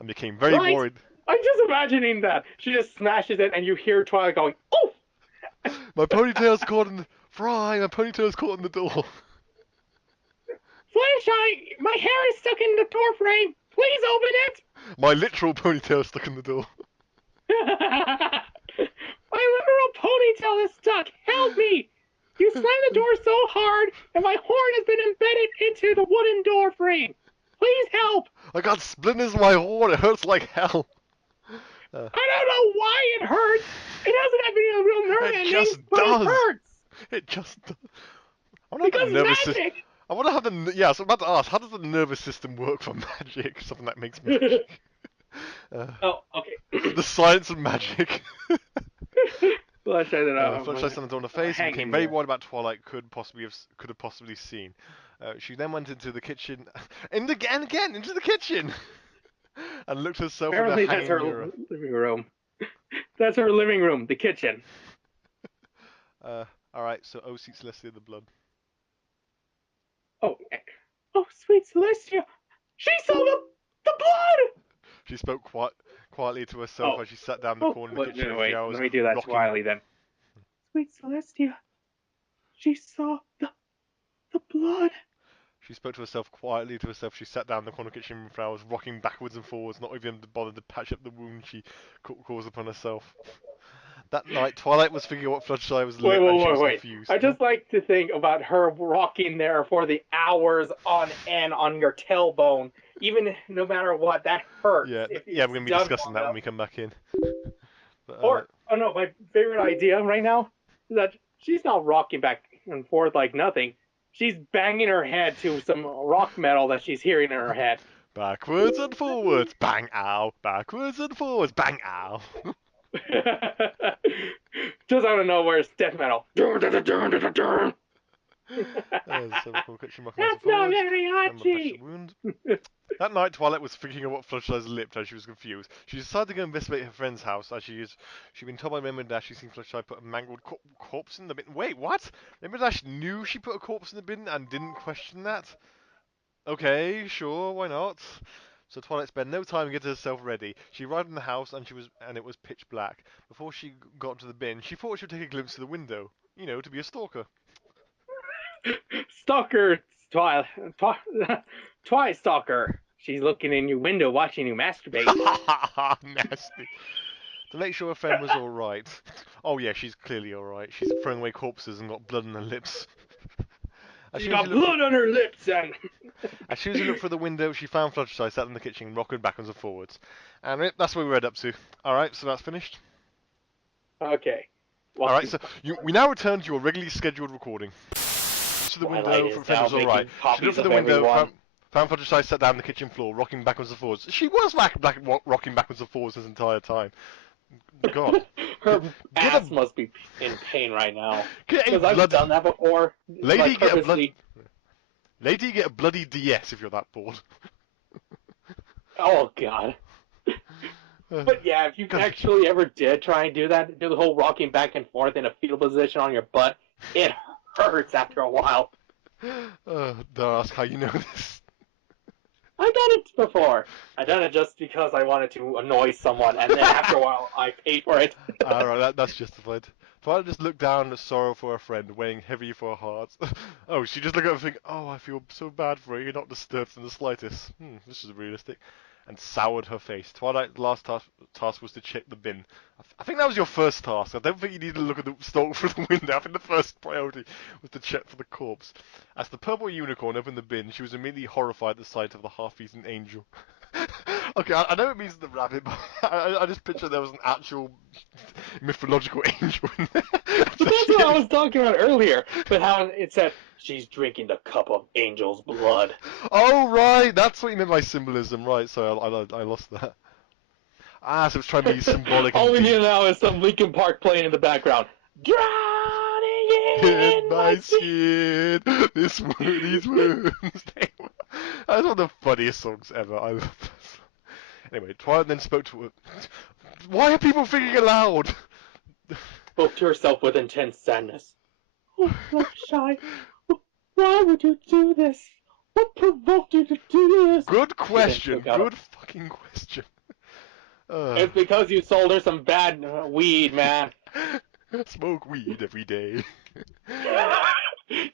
and became very Right? worried. I'm just imagining that. She just smashes it and you hear Twilight going, "Oh!" My ponytail's caught in the fry. My ponytail's caught in the door. Fluttershy, my hair is stuck in the door frame. Please open it. My literal ponytail stuck in the door. My literal ponytail is stuck. Help me! You slammed the door so hard that my horn has been embedded into the wooden door frame. Please help! I got splinters in my horn. It hurts like hell. I don't know why it hurts. It doesn't have any real nerve It endings, just but it does. hurts. It just does. I wonder how Because the nervous system. magic. I wonder how the yeah. So I'm about to ask, how does the nervous system work for magic? Something that makes magic. Oh, okay. The science of magic. Let's try that out. Fluttershy slammed the door in the face and Hang became in very there. worried about Twilight could have possibly seen. She then went into the kitchen, again into the kitchen, and looked at herself in the Apparently, that's hanging her mirror. living room. That's her living room, the kitchen. All right, so oh, sweet Celestia, the blood. Oh, sweet Celestia, she saw the blood. She spoke quietly to herself Oh, as she sat down in the corner of the wait, kitchen no, with a few wait. hours Let me do that rocking. quietly then. Sweet Celestia, she saw the blood. She spoke to herself quietly to herself. She sat down in the corner of the kitchen with flowers, rocking backwards and forwards, not even bothered to patch up the wound she caused upon herself. That night, Twilight was figuring what Fluttershy was lit, and she was Wait. confused. I just like to think about her rocking there for the hours on end on your tailbone. Even no matter what, that hurts. Yeah, If yeah, it's we're gonna be done discussing long that when enough. we come back in. But, Or, oh no, my favorite idea right now is that she's not rocking back and forth like nothing. She's banging her head to some rock metal that she's hearing in her head. backwards and forwards, bang ow. Backwards and forwards, bang ow. Just out of nowhere, it's death metal. That's not mariachi. Wound. That night, Twilight was thinking of what Fluttershy's lipped as she was confused. She decided to go investigate her friend's house as she'd been told by Rainbow Dash she'd seen Fluttershy put a mangled corpse in the bin. Wait, what? Rainbow Dash knew she put a corpse in the bin and didn't question that? Okay, sure, why not? So Twilight spent no time getting herself ready. She arrived in the house and it was pitch black. Before she got to the bin, she thought she would take a glimpse of the window. You know, to be a stalker. Stalker, Twilight Stalker. She's looking in your window watching you masturbate. Nasty. To make sure her friend was alright. Oh yeah, she's clearly alright. She's throwing away corpses and got blood on her lips. She got blood on her lips and... As soon as she looked through the window, she found Fluttershy sat in the kitchen, rocking backwards and forwards. And that's where we read up to. Alright, so that's finished. Okay. Well, Alright, so we now return to your regularly scheduled recording. To the window, her friend was alright. She looked through the window, found Fluttershy sat down on the kitchen floor, rocking backwards and forwards. She was rocking backwards and forwards this entire time. God. Her ass must be in pain right now. Because I've done that before. Lady, get a bloody DS if you're that bored. Oh, God. But yeah, if you actually ever did try and do that, do the whole rocking back and forth in a fetal position on your butt, it hurts after a while. Don't ask how you know this. I've done it before. I've done it just because I wanted to annoy someone, and then after a while, I paid for it. Alright, that's justified. Twilight just looked down at sorrow for her friend, weighing heavy for her heart. Oh, she just looked at her and think, oh, I feel so bad for her. You're not disturbed in the slightest. This is realistic. And soured her face. Twilight's last task was to check the bin. I think that was your first task. I don't think you need to look at the stalk through the window. I think the first priority was to check for the corpse. As the purple unicorn opened the bin, she was immediately horrified at the sight of the half-eaten angel. Okay, I know it means the rabbit, but I just picture there was an actual mythological angel in there. But that's what I was talking about earlier, but how it said, she's drinking the cup of angel's blood. Oh, right, that's what you meant by symbolism, right, so I lost that. Ah, so it's trying to be symbolic and All we deep. need now is some Linkin Park playing in the background. Drowning in my skin. These wounds. That's one of the funniest songs ever. I love this. Anyway, Twilight then spoke to her. Why are people thinking aloud? Spoke to herself with intense sadness. Oh, Fluttershy, why would you do this? What provoked you to do this? Good question. Good fucking question. It's because you sold her some bad weed, man. Smoke weed every day.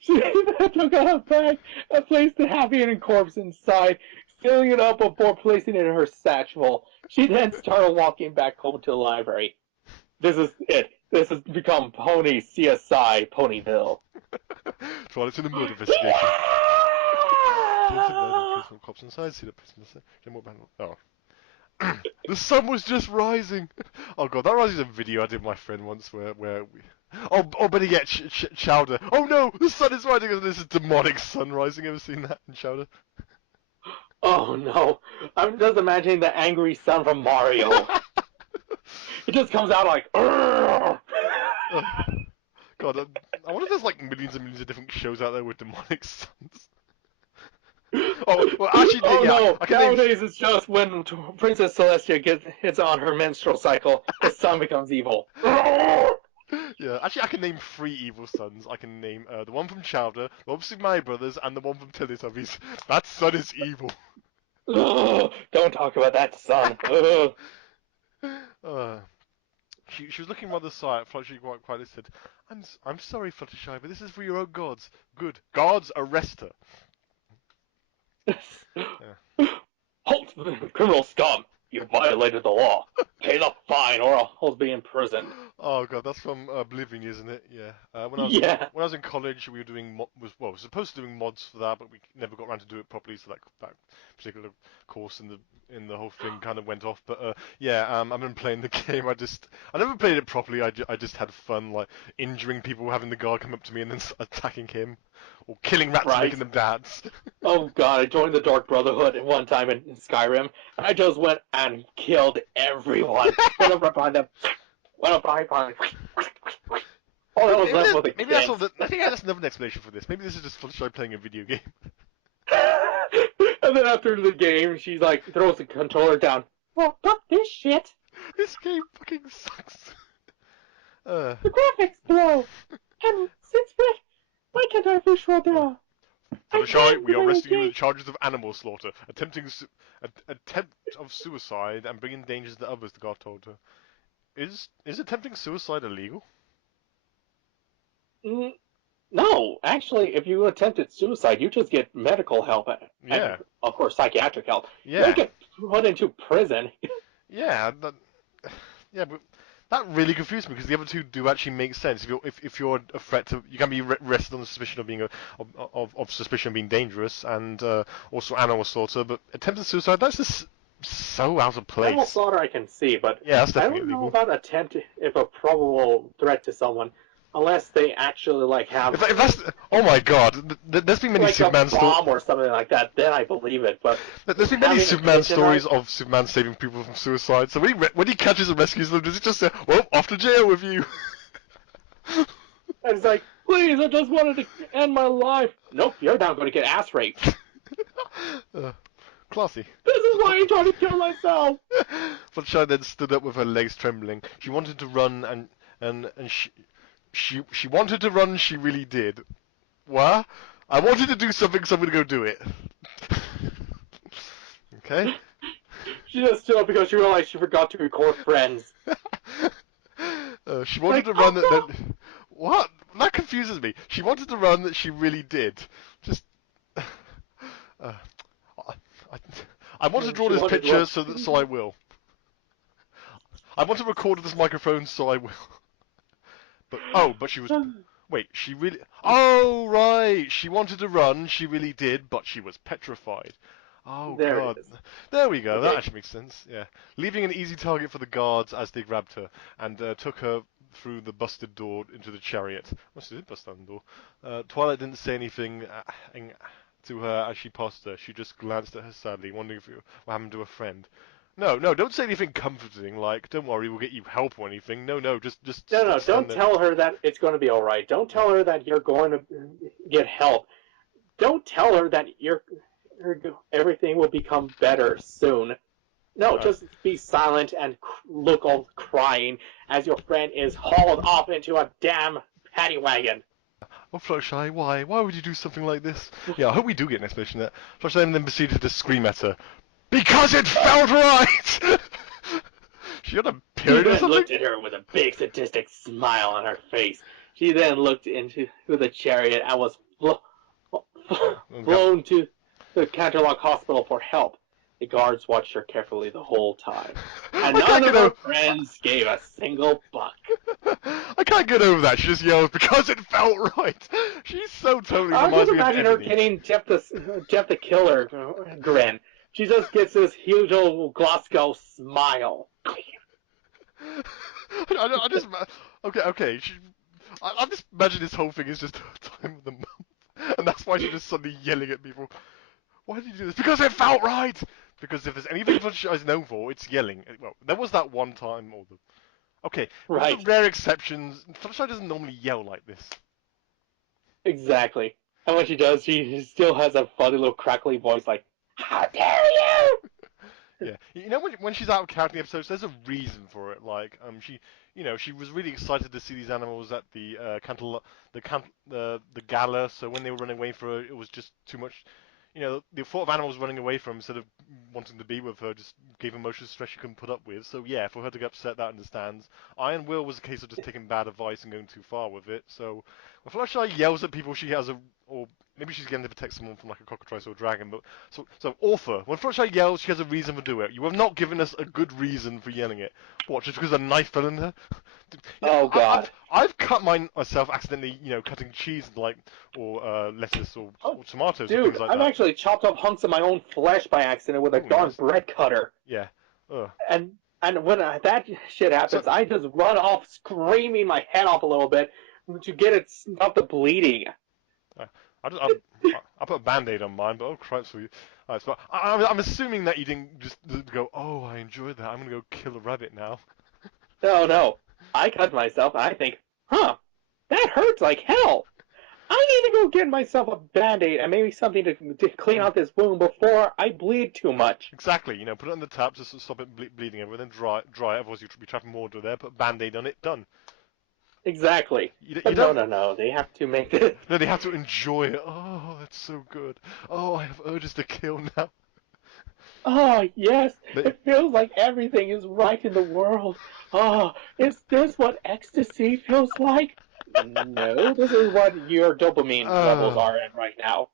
She took out a bag and placed the half-eaten corpse inside, filling it up before placing it in her satchel. She then started walking back home to the library. This is it. This has become Pony CSI Ponyville. Twilight's in a murder investigation. Cops inside, see the person. Oh. The sun was just rising. Oh god, that reminds me of a video I did with my friend once where we... Oh, better yet, Chowder. Oh no, the sun is rising, and there's a demonic sun rising. Ever seen that in Chowder? Oh no! I'm just imagining the angry sun from Mario. It just comes out like. "Urgh!" God, I wonder if there's like millions and millions of different shows out there with demonic suns. Oh, well, actually, Oh yeah, no! I can name. Nowadays it's just when Princess Celestia hits on her menstrual cycle, the sun becomes evil. Yeah, actually, I can name 3 evil sons. I can name the one from Chowder, the one from Super Mario Brothers, and the one from Teletubbies. That son is evil. Ugh, don't talk about that sun. Ugh. Uh, she was looking rather sad. Fluttershy quite quietly said, I'm sorry, Fluttershy, but this is for your own gods. Good. Gods, arrest her. Yeah. Halt, criminal scum! You violated the law. Pay the fine, or I'll be imprisoned. Oh god, that's from Oblivion, isn't it? Yeah. Yeah. When I was in college, we were doing we were supposed to doing mods for that, but we never got around to do it properly. So that particular course in the whole thing kind of went off. But yeah, I've been playing the game. I never played it properly. I just had fun, like injuring people, having the guard come up to me and then attacking him, or killing rats and Right. making them dance. Oh god, I joined the Dark Brotherhood at one time in Skyrim. I just went and killed everyone. Went up right behind them. Went up right behind them. All that was left was the Maybe that's kids. I think that's another explanation for this. Maybe this is just Fluttershy playing a video game. And then after the game, she like throws the controller down. Well, fuck this shit. This game fucking sucks. The graphics blow. And since why can't I visual blow? Fluttershy, we are arresting you on charges of animal slaughter, attempt of suicide, and bringing dangers to others. The guard told her. Is attempting suicide illegal? No, actually, if you attempted suicide, you just get medical help Yeah. and, of course, psychiatric help. You Yeah. don't get put into prison. Yeah. Yeah, but that really confused me because the other two do actually make sense. If you're a threat to, you can be arrested on suspicion of being of suspicion of being dangerous and also animal slaughter. But attempted suicide, that's just so out of place. Animal slaughter I can see, but Yeah, that's I definitely don't know illegal. about attempt if a probable threat to someone, unless they actually like have If that's, oh my god, there's been many like Superman a bomb or something like that. Then I believe it. But There's been many having a Superman kitchen stories knife- of Superman saving people from suicide. So when he catches and rescues them, does he just say, "Well, off to jail with you"? and it's like, please, I just wanted to end my life. Nope, you're now going to get ass raped. Classy. This is why I'm trying to kill myself. Fluttershy then stood up with her legs trembling. She wanted to run and she wanted to run. She really did. What? I wanted to do something, so I'm gonna go do it. Okay. She just stood up because she realized she forgot to record Friends. She wanted Like, to run. oh, no. What? That confuses me. She wanted to run. That she really did. Just. I want to draw She this wanted to picture, run. so I will. I want to record with this microphone, so I will. But she was. Wait, she really. Oh right, she wanted to run. She really did, but she was petrified. Oh There god. it is. There we go. That Okay. actually makes sense. Yeah. Leaving an easy target for the guards as they grabbed her and took her through the busted door into the chariot. Oh, she did bust down the door. Twilight didn't say anything to her as she passed her. She just glanced at her sadly, wondering what happened to her friend. No, don't say anything comforting like, don't worry, we'll get you help or anything. No, just No, stand don't there. tell her that it's going to be all right. Don't tell her that you're going to get help. Don't tell her that everything will become better soon. No, Right. just be silent and look all crying as your friend is hauled off into a damn paddy wagon. Oh, Fluttershy, why? Why would you do something like this? Yeah, I hope we do get an explanation of that. Fluttershy then proceeded to scream at her. Because it felt right! She had a She period or then something? looked at her with a big sadistic smile on her face. She then looked into the chariot and was flown to the Canterlog Hospital for help. The guards watched her carefully the whole time, and none of her friends gave a single buck. I can't get over that. She just yells, because it felt right. She's so totally I reminds just me of imagine her Ebony. getting Jeff the Killer grin. she just gets this huge old Glasgow smile. I just okay. I just imagine this whole thing is just her time of the month, and that's why she's just suddenly yelling at people. Why did you do this? Because it felt right. Because if there's anything Fluttershy is known for, it's yelling. Well, there was that one time, okay, with the Right, rare exceptions, Fluttershy doesn't normally yell like this. exactly. And when she does, she still has a funny little crackly voice like, "How dare you!" Yeah, you know when she's out of character in the episodes, there's a reason for it. Like she was really excited to see these animals at the the gala. So when they were running away from her, it was just too much. The thought of animals running away from her instead of wanting to be with her just gave emotional stress she couldn't put up with. So yeah, for her to get upset, that understands. Iron Will was a case of just taking bad advice and going too far with it. So when Fluttershy yells at people, she has or maybe she's getting to protect someone from like a cockatrice or a dragon. But so author, when Fluttershy yells, she has a reason to do it. You have not given us a good reason for yelling it. What? Just because a knife fell in her? Oh God. I've cut myself accidentally, cutting cheese like or lettuce Oh, or tomatoes or dude, things like I've that. actually chopped up hunks of my own flesh by accident with a Oh, darn nice. bread cutter. Yeah. Ugh. And when that shit So happens, I just run off screaming my head off a little bit to get it stop the bleeding. uh, I put a band-aid on mine, but oh Christ, for you. So I'm assuming that you didn't just go, oh, I enjoyed that. I'm gonna go kill a rabbit now. No, no. I cut myself and I think, that hurts like hell. I need to go get myself a band-aid and maybe something to clean out this wound before I bleed too much. Exactly. Put it on the tap just to stop it bleeding everywhere, then dry it. Otherwise, you'll be trapping more water there. Put a band-aid on it. Done. Exactly. You But no, don't. no, no. They have to make it. No, they have to enjoy it. Oh, that's so good. Oh, I have urges to kill now. Oh, yes. They, It feels like everything is right in the world. Oh, is this what ecstasy feels like? No, this is what your dopamine levels uh, are at right now.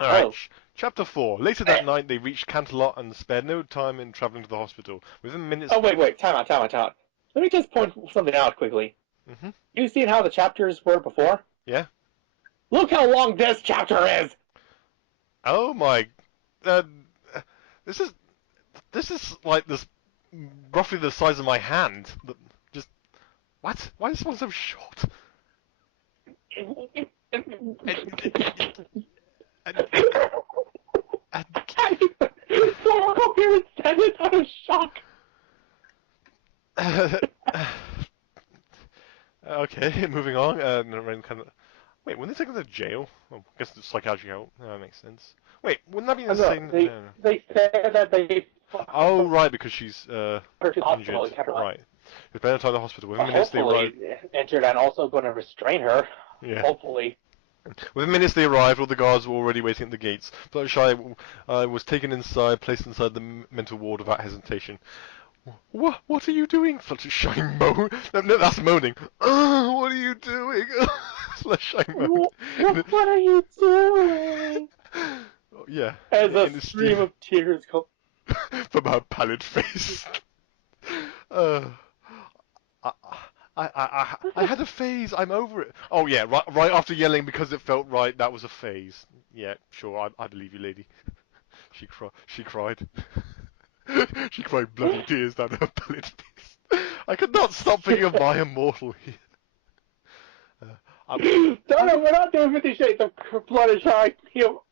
all right. Oh, Chapter 4. Later that night, they reached Canterlot and spared no time in traveling to the hospital. Within minutes. oh, wait. Time out, time out, time out. Let me just point something out quickly. Mm-hmm. You seen how the chapters were before? Yeah. Look how long this chapter is! Oh my. Uh, this is like this roughly the size of my hand. Just what? Why is this one so short? And, and, Can't even form a coherent sentence out of shock. okay, moving on. Wait, wouldn't they take them to jail? Oh, I guess it's psychiatric help. No, that makes sense. Wait, wouldn't that be the No, same? No. they said that they Oh, right, because she's her to the hospital. injured. They kept her Right. It's better to the hospital. Within minutes they hopefully arrived. injured and also going to restrain her. Yeah. Hopefully. Within minutes they arrived. All the guards were already waiting at the gates. Fluttershy was taken inside, placed inside the mental ward without hesitation. What are you doing? Fluttershy moan. No, that's moaning. What are you doing? Fluttershy moaned. What are you doing? Yeah, As a in the stream steam of tears comes. from her pallid face. Uh, I, I had a phase. I'm over it. Oh yeah, right after yelling because it felt right. That was a phase. Yeah, sure. I believe you, lady. She cried. She cried bloody tears down her pallid face. I could not stop thinking of my immortal here. No, we're not doing 50 Shades of Fluttershy.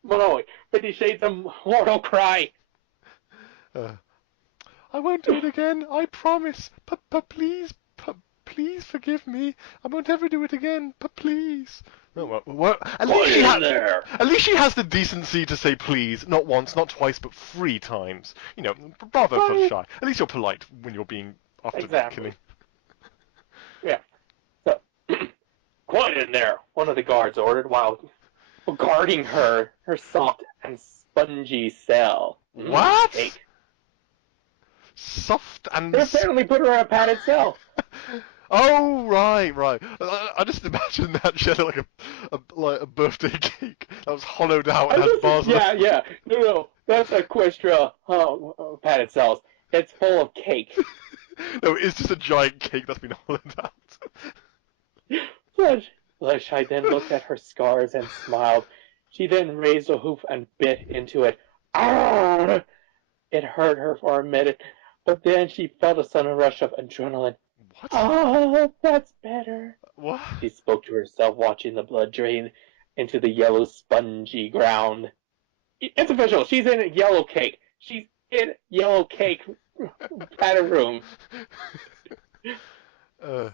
No, 50 Shades of Mortal Cry. Uh, I won't do it again. I promise. Please, please forgive me. I won't ever do it again. Please. No, well, at least she has the decency to say please, not once, not twice, but 3 times. Bravo, Fluttershy. At least you're polite when you're being after Exactly. killing. Yeah. So, quiet in there, one of the guards ordered while guarding her soft and spongy cell. What? Cake. Soft and. They apparently put her in a padded cell. Oh right. I just imagine that she had like a birthday cake that was hollowed out and had bars. Yeah. No, that's Equestria padded cells. It's full of cake. No, it's just a giant cake that's been hollowed out. Fluttershy then looked at her scars and smiled. She then raised a hoof and bit into it. Arrgh! It hurt her for a minute, but then she felt a sudden rush of adrenaline. What? Oh, that's better. What? She spoke to herself, watching the blood drain into the yellow, spongy ground. It's official. She's in a yellow cake. She's in yellow cake pattern room.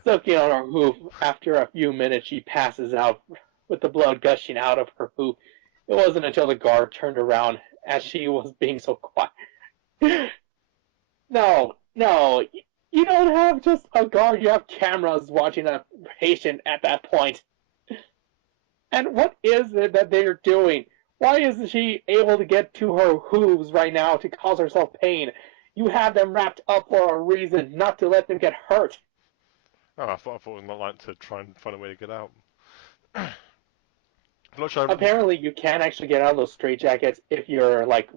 Soaking on her hoof. After a few minutes, she passes out with the blood gushing out of her hoof. It wasn't until the guard turned around as she was being so quiet. No, you don't have just a guard. You have cameras watching a patient at that point. And what is it that they're doing? Why isn't she able to get to her hooves right now to cause herself pain? You have them wrapped up for a reason, not to let them get hurt. Oh, I thought it was not like to try and find a way to get out. I'm not sure. Apparently, you can actually get out of those straitjackets if you're, like,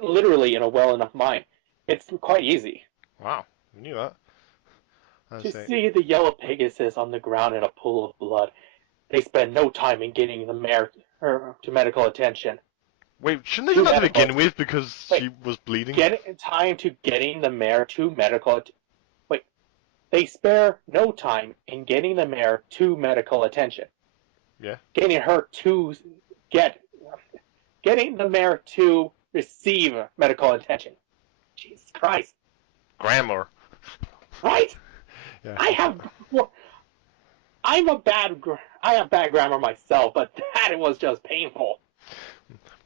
literally in a well enough mind. It's quite easy. Wow, I knew that. To see the yellow Pegasus on the ground in a pool of blood, they spend no time in getting the mare to medical attention. Wait, shouldn't they do that to begin with because she was bleeding? Time to getting the mare to medical attention. Wait, they spare no time in getting the mare to medical attention. Yeah. Getting the mare to receive medical attention. Jesus Christ. Grammar. Right? Yeah. I have bad grammar myself, but that was just painful.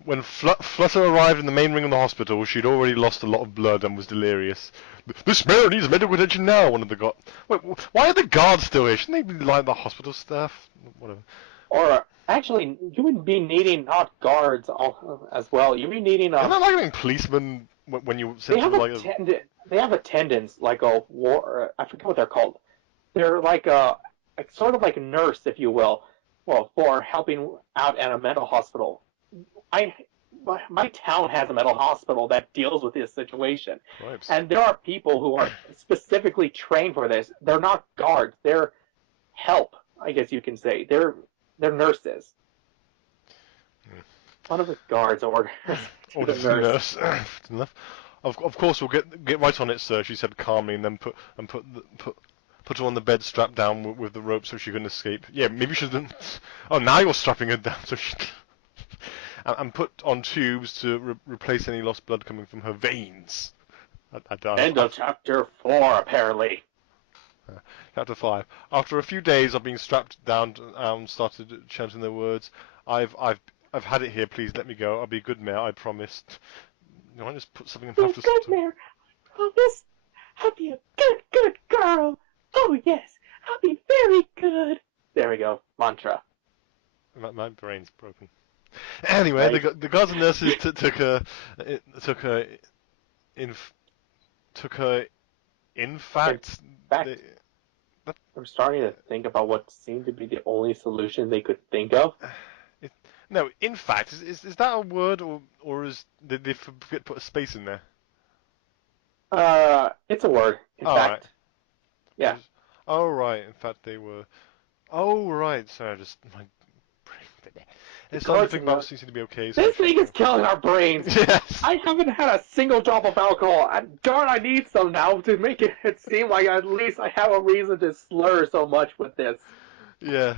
When Flutter arrived in the main ring of the hospital, she'd already lost a lot of blood and was delirious. This mare needs medical attention now, one of the guards. Wait, why are the guards still here? Shouldn't they be like the hospital staff? Whatever. Or, actually, you would be needing not guards as well. You'd be needing... Isn't that like having policemen when you... They have attendants, like a war... I forget what they're called. They're like sort of like a nurse, if you will, for helping out at a mental hospital. My town has a mental hospital that deals with this situation. Right. And there are people who are specifically trained for this. They're not guards. They're help, I guess you can say. They're nurses. One of the guards orders to the nurse. Enough. Of course, we'll get right on it, sir. She said calmly, and then put her on the bed, strapped down with the rope so she couldn't escape. Yeah, maybe she shouldn't. Oh, now you're strapping her down so she. And put on tubes to replace any lost blood coming from her veins. End of chapter 4, apparently. Chapter 5. After a few days of being strapped down, started chanting their words. I've had it here. Please let me go. I'll be a good mare. I promised. No, I just put something in half the good mare. Promise. I'll be a good girl. Oh yes, I'll be very good. There we go. Mantra. My brain's broken. Anyway, right. the guards and nurses took her. In fact, I'm starting to think about what seemed to be the only solution they could think of. No, in fact, is that a word or did they forget to put a space in there? It's a word. In fact. Right. Yeah. Oh right. In fact, they were. Oh right. Sorry, I just my brain. It's time to think about seems to be okay. So this thing is killing our brains. Yes. I haven't had a single drop of alcohol. Darn, I need some now to make it seem like at least I have a reason to slur so much with this. Yeah.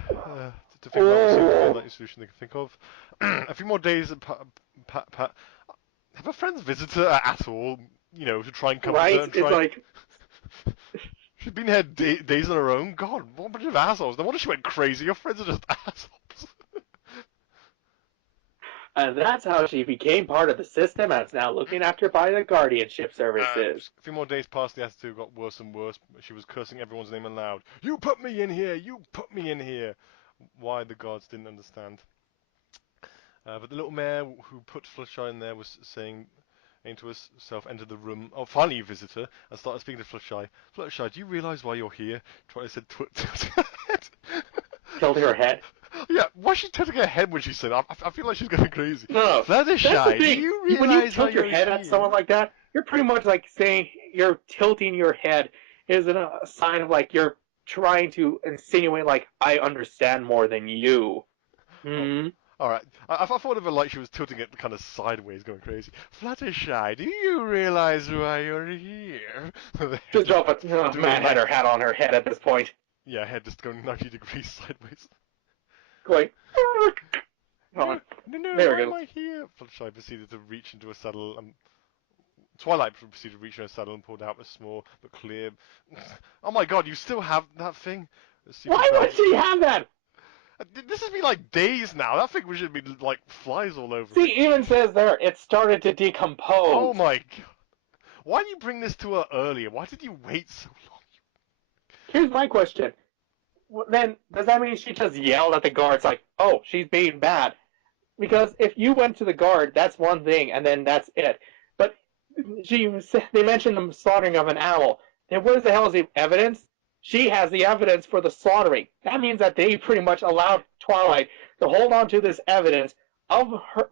To think about the solution they can think of. A few more days. Have her friends visit her at all? You know, to try and come right? to her and try. It's like. She's been here days on her own. God, what a bunch of assholes. No wonder she went crazy. Your friends are just assholes. And that's how she became part of the system and is now looking after by the guardianship services. A few more days passed, the attitude got worse and worse. She was cursing everyone's name aloud. You put me in here! You put me in here! Why the guards didn't understand. But the little mare who put Fluttershy in there was saying to herself, entered the room. Oh, finally you visit her and started speaking to Fluttershy. Fluttershy, do you realise why you're here? Try to say Tilting her head? Yeah, why is she tilting her head when she said I feel like she's going crazy. No, Fluttershy, do you realise when you tilt your head at someone like that, you're pretty much like saying you're tilting your head is a sign of like you're trying to insinuate like I understand more than you. All right. I thought of it like she was tilting it kind of sideways, going crazy. Fluttershy, do you realize why you're here? Just drop it. Oh, doing Mad had her hat on her head at this point. Yeah, head just going 90 degrees sideways. Going. No, On. no, There we why am go. I here? Fluttershy proceeded to reach into a saddle. Twilight proceeded to reach into a saddle and pulled out a small but clear. Oh my God! You still have that thing? A secret Why belt. would she have that? This has been like days now. That thing should be like flies all over See, it. even says there, it started to Oh decompose. my God! Why did you bring this to her earlier? Why did you wait so long? Here's my question. Then, does that mean she just yelled at the guards like, oh, she's being bad? Because if you went to the guard, that's one thing, and then that's it. But they mentioned the slaughtering of an animal. Then what the hell is the evidence? She has the evidence for the slaughtering. That means that they pretty much allowed Twilight to hold on to this evidence of her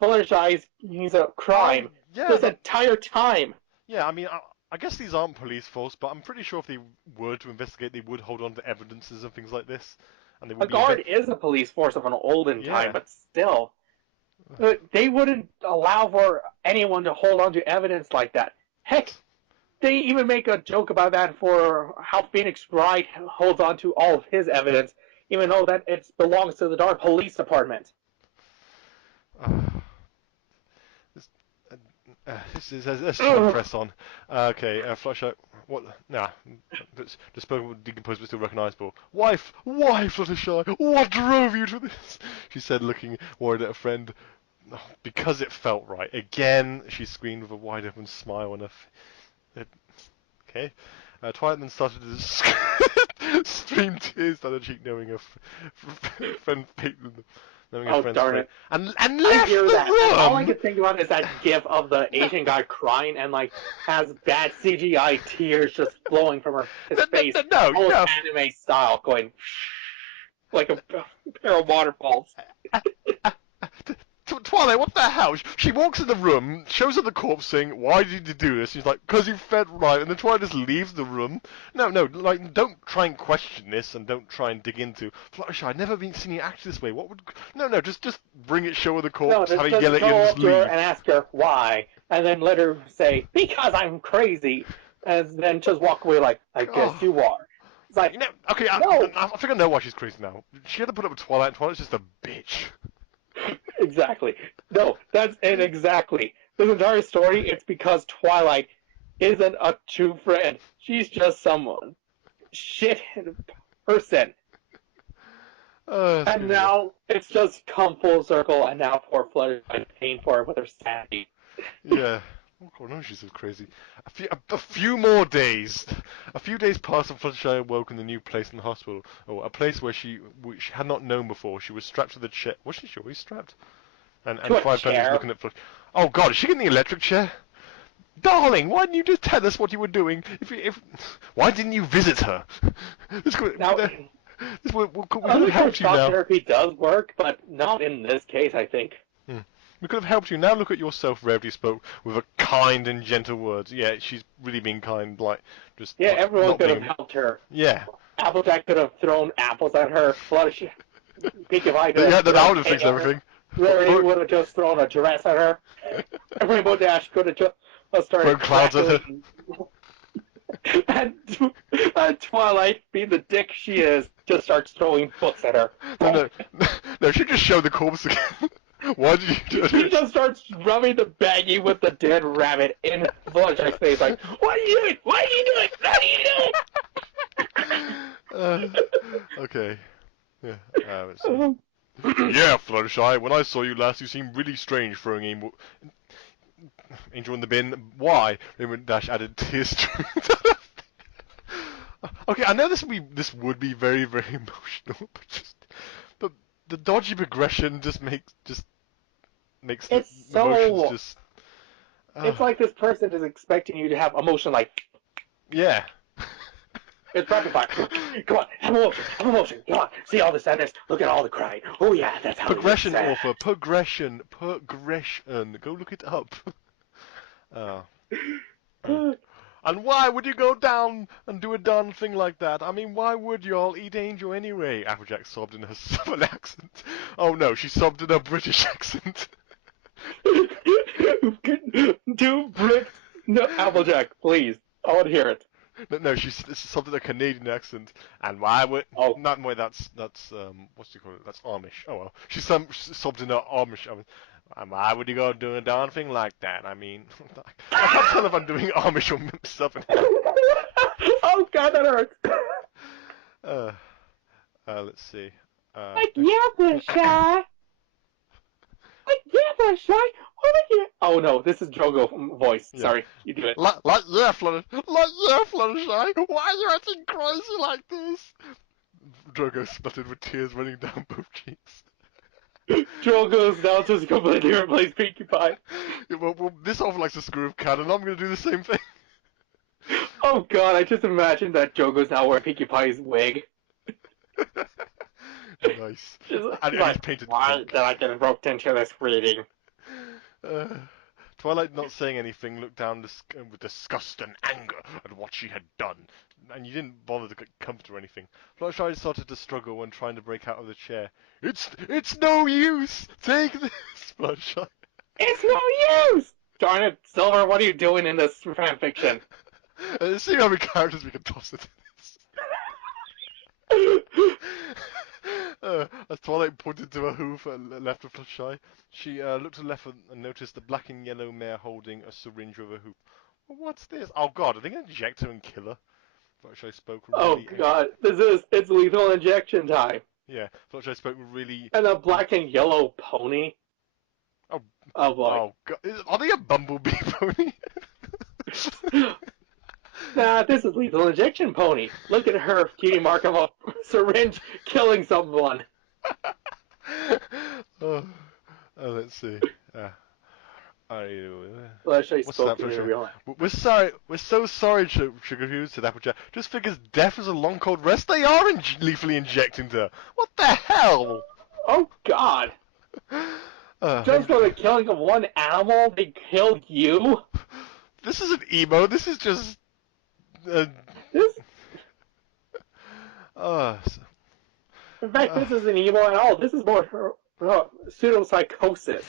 Fluttershy's a crime Yeah, this entire time. yeah. I mean, I guess these aren't police force, but I'm pretty sure if they were to investigate, they would hold on to evidences and things like this, and they A would be guard is a police force of an olden time, yeah. but still, they wouldn't allow for anyone to hold on to evidence like that. Heck, they even make a joke about that for how Phoenix Wright holds on to all of his evidence, even though that it belongs to the Dark Police Department. This, let's try and press on. Okay, Fluttershy. What? Nah. Disposable, decomposed, but still recognisable. Wife, Fluttershy, what drove you to this? She said, looking worried at a friend. Oh, because it felt right. Again, she screamed with a wide open smile on her. Okay. Twilight then started to stream tears down her cheek, knowing her friend fate. Knowing her Oh, friend's darn fate, it. and I left hear the that, and all I room. can think about is that gif of the No, Asian guy crying and, like, has bad CGI tears just flowing from his face, no, almost no. anime style, going like a pair of waterfalls. Twilight, what the hell? She walks in the room, shows her the corpse, saying, "Why did you do this?" She's like, "'Cause you fed right." And then Twilight just leaves the room. No, like, don't try and question this, and don't try and dig into. Fluttershy, I've never seen you act this way. What would? No, just bring it. Show her the No, corpse, have just, her yell just at you, go and just up to her leave. and ask her why, and then let her say, because I'm crazy, and then just walk away like, I guess Oh, you are. It's like, okay, no, I think I know why she's crazy now. She had to put up with Twilight. Twilight's just a bitch. exactly. No, that's it exactly. This entire story, it's because Twilight isn't a true friend. She's just someone. Shit person. That's And good enough. now it's just come full circle, and now poor Fluttershy paying for it with her sanity. Yeah. Oh God, no, she's so crazy. A few more days. A few days passed and Fluttershy awoke in the new place in the hospital. Oh, a place where which had not known before. She was strapped to the chair. Wasn't she always strapped? To And a Five Penny was chair. looking at Flutter. Oh God, is she getting the electric chair? Darling, why didn't you just tell us what you were doing? Why didn't you visit her? This could, Now, we could have electric helped you shock now. therapy does work, but not in this case, I think. Hmm. We could have helped you. Now look at yourself, Rarity spoke with a kind and gentle words. Yeah, she's really being kind, like, just, Yeah, like, everyone not could have being... helped her. Yeah. Applejack could have thrown apples at her. Fluttershy, Pinkie Pie could have Yeah, that thrown would have hay fixed at her. everything. Rarity would have just thrown a dress at her. And Rainbow Dash could have just Throw started clouds at her. crackling. and, and Twilight, being the dick she is, just starts throwing books at her. No, no, she just showed the corpse again. Why did you do He it? just starts rubbing the baggie with the dead rabbit in Fluttershy's face, like, what are you doing? What are you doing? What are you Okay. Yeah. Let's see. doing? Yeah, Fluttershy. When I saw you last, you seemed really strange throwing Angel in the bin. Why? Raymond Dash added tears streaming down her face. Okay, I know this would be very very emotional, but the dodgy progression just makes the It's emotions so. just. It's like this person is expecting you to have emotion, like, Yeah. it's rapid fire. Come on, have emotion, have emotion. Come on, see all the sadness. Look at all the crying. Oh yeah, that's how you get Progression, sad. author. Progression. Go look it up. Oh. Oh. And why would you go down and do a darn thing like that? I mean, why would you all eat Angel anyway? Applejack sobbed in her southern accent. Oh no, she sobbed in her British accent. Do Brit... No, Applejack, please. I want to hear it. No, she sobbed in a Canadian accent. And why would... Oh, Not wait, that's what's do you call it? That's Amish. Oh well, she sobbed in her Amish. And why would you go do a darn thing like that? I mean, I can't tell if I'm doing Amish or Southern. oh God, that hurts. Let's see. Like, yeah, Fluttershy. Like, yeah, Fluttershy. Oh no, this is Drogo voice. Yeah. Sorry, you do it. Like yeah, Fluttershy. Why are you acting crazy like this? Drogo sputtered with tears running down both cheeks. Drogo's now just completely replaced Pinkie Pie. Yeah, well, this often likes to screw with canon. I'm going to do the same thing. Oh God, I just imagine that Drogo's now wearing Pinkie Pie's wig. Nice. Just And like, he's painted why pink. did I get roped into this reading? Twilight, not saying anything, looked down with disgust and anger at what she had done, and you didn't bother to comfort her or anything. Fluttershy started to struggle when trying to break out of the chair. It's no use! Take this, Fluttershy. It's no use! Darn it, Silver, what are you doing in this fanfiction? See how many characters we can toss into this. As Twilight pointed to her hoof and left of Fluttershy, she looked to the left and noticed the black and yellow mare holding a syringe over her hoof. What's this? Oh God, are they going to inject her and kill her? Fluttershy spoke Oh really... God, it's lethal injection time. Yeah, Fluttershy spoke really... And a black and yellow pony. Oh, Oh boy. oh God. Are they a bumblebee pony? Nah, this is lethal injection pony. Look at her cutie mark of a syringe killing someone. Let's see. Fluttershy What's spoke that, to me in Fluttershy? real life. We're sorry. We're so sorry, Sugar, said Applejack. Just figures death is a long cold rest. They are lethally injecting her. What the hell? Oh God. Just for the killing of one animal, they killed you? This isn't emo. This is just... This... In fact, this isn't emo at all. This is more pseudopsychosis.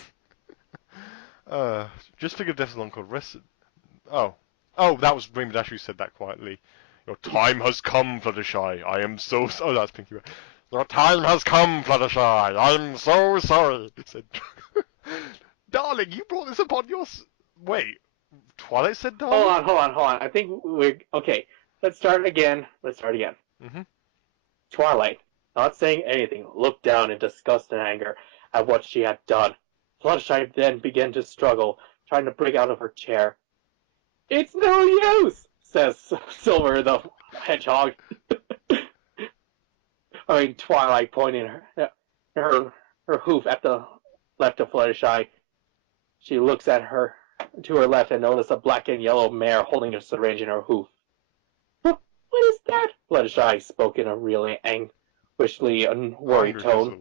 Just figure death is a long cold rest. Oh, that was Rainbow Dash who said that quietly. Your time has come, Fluttershy. I am so... Oh, that's Pinkie. Your time has come, Fluttershy. I'm so sorry, said... Darling, you brought this upon your... Wait, Twilight said darling? Hold on. I think we're... Okay, let's start again. Mm-hmm. Twilight, not saying anything, looked down in disgust and anger at what she had done. Fluttershy then began to struggle, trying to break out of her chair. It's no use, says Silver the Hedgehog. Twilight pointing her hoof at the left of Fluttershy. She looks at her to her left and notices a black and yellow mare holding a syringe in her hoof. What is that? Fluttershy spoke in a really anguishedly and worried tone.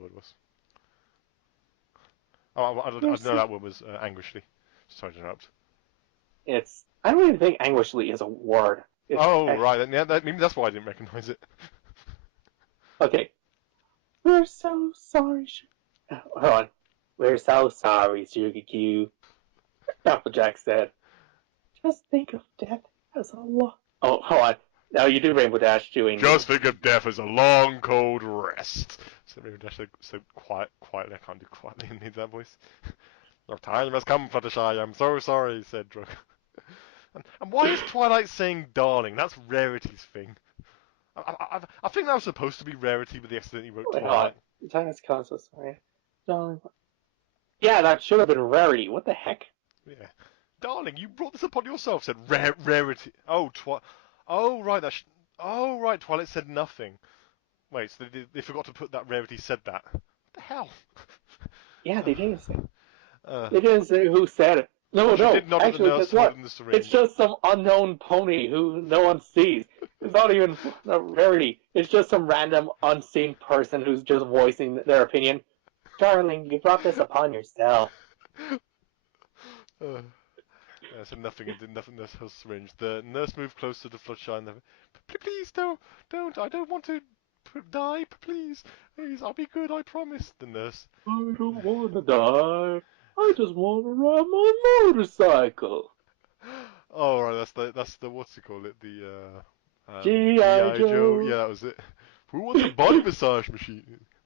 I didn't know that word was anguishly. Sorry to interrupt. I don't even think anguishly is a word. Right. Maybe that's why I didn't recognize it. Okay. We're so sorry. Hold on. We're so sorry, Sugar Q. Applejack said. Just think of death as a long... Oh, hold on. Now you do Rainbow Dash doing... Just think of death as a long, cold rest. So Rainbow Dash so quietly. I can't do quietly in that voice. Your time has come, Fluttershy. I'm so sorry, said Drogo. And why is Twilight saying darling? That's Rarity's thing. I think that was supposed to be Rarity, but they accidentally wrote Twilight. Your time has come, so sorry. Darling. Yeah, that should have been Rarity. What the heck? Yeah. Darling, you brought this upon yourself, said Rarity. Oh, right, right, Twilight said nothing. Wait, so they forgot to put that Rarity said that. What the hell? Yeah, they didn't say. They didn't say who said it. No. Actually, guess what? It's just some unknown pony who no one sees. It's not even a Rarity. It's just some random unseen person who's just voicing their opinion. Darling, you brought this upon yourself. I said nothing and did nothing. Nurse her syringe. The nurse moved closer to Fluttershy and please don't. I don't want to die. Please, I'll be good. I promise. The nurse. I don't want to die. I just want to ride my motorcycle. Oh right, that's the what's it called it? The G.I. G.I. Joe. Joe. Yeah, that was it. Who wants a body massage machine?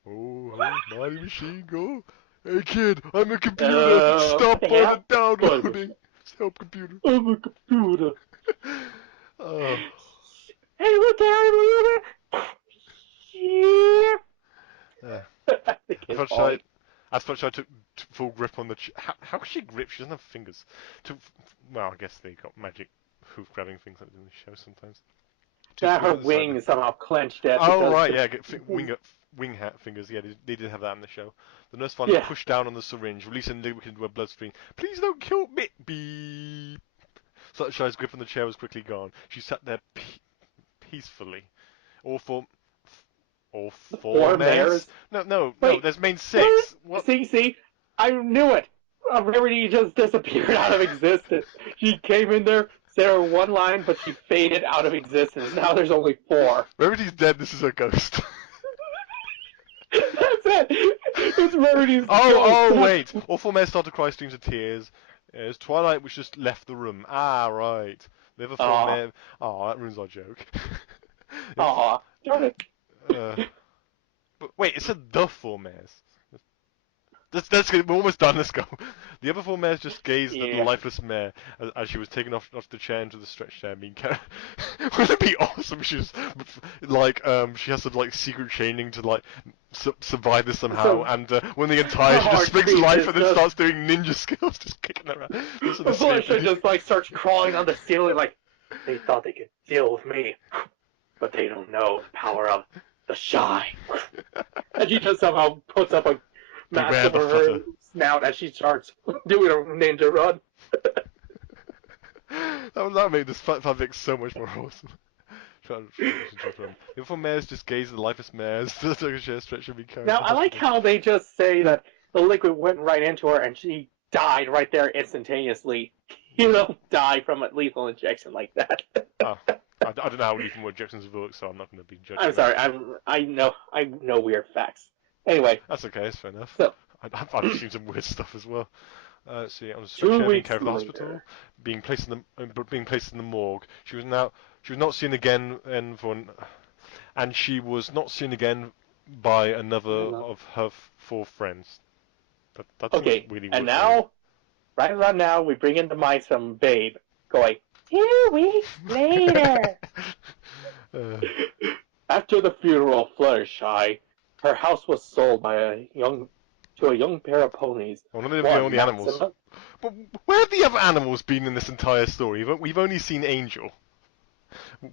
Oh, body machine, go. Hey kid, I'm a computer. Stop yeah. downloading. Stop computer. I'm a computer. Oh. Hey, look out, yeah. As Fluttershy took full grip on the. How can she grip? She doesn't have fingers. Well, I guess they got magic hoof grabbing things like in the show sometimes. That her wings somehow clenched it. Oh right, yeah, wing hat fingers. Yeah, they did have that in the show. The nurse finally pushed down on the syringe, releasing liquid into her bloodstream. Please don't kill me. Beep. Fluttershy's grip on the chair was quickly gone. She sat there peacefully. All four mares? No. There's main six. What? See, I knew it. Rarity just disappeared out of existence. She came in there, said her one line, but she faded out of existence. Now there's only 4. Rarity's dead. This is a ghost. That's it. It's Rarity's ghost. Oh, wait. All 4 mares started to cry streams of tears. It was Twilight which just left the room. Ah, right. The other 4 mares. Oh, that ruins our joke. Aw, darn it. But wait, it said the 4 mares. That's good. We're almost done. Let's go. The other 4 mares just gazed at the lifeless mare as she was taken off the chair into the stretch chair. Wouldn't it be awesome? She's like, she has to like secret chaining to like survive this somehow. And when the entire she just springs to life and then starts doing ninja skills, just kicking around. Fluttershy just like starts crawling on the ceiling like they thought they could deal with me, but they don't know the power of the shy. And she just somehow puts up a mask over her snout as she starts doing a ninja run. that made this fanfic so much more awesome. The 4 mares just gaze at the lifeless mares. Now, I like how they just say that the liquid went right into her and she died right there instantaneously. You don't die from a lethal injection like that. I don't know how lethal injections work, so I'm not going to be judging. I'm sorry. I know weird facts. Anyway, that's okay. That's fair enough. So, I've seen some weird stuff as well. Let's see, on the 2 stretcher, being weeks carried to the hospital, being placed in the morgue. She was not seen again, and she was not seen again by another of her 4 friends. That okay, really and now, right around now, we bring in the mice from Babe, going 2 weeks later. After the funeral of Fluttershy, her house was sold to a young pair of ponies. Well, none of the only animals. But where have the other animals been in this entire story? We've only seen Angel.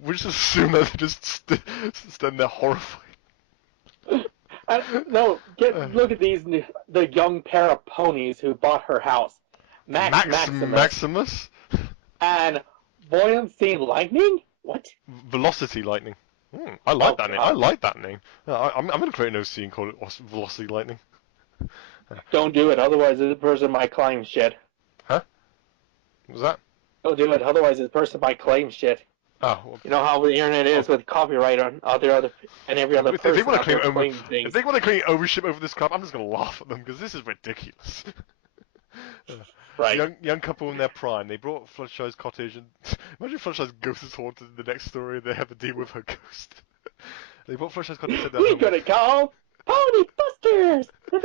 We just assume that they just stand there horrified. No, look at the young pair of ponies who bought her house. Maximus? And Buoyancy Lightning? What? Velocity Lightning. I like that name. I like that name. I'm going to create an OC and call it Velocity Lightning. Don't do it, otherwise this person might claim shit. Huh? What was that? Don't do it, otherwise this person might claim shit. Oh, well, you know how the internet is with copyright on other and every other person. If they want to claim ownership over this crap, I'm just going to laugh at them because this is ridiculous. Right. Young couple in their prime. They brought Fluttershy's cottage, and imagine Fluttershy's ghost is haunted in the next story. They have to deal with her ghost. They brought Fluttershy's cottage. We're gonna call Pony Busters. They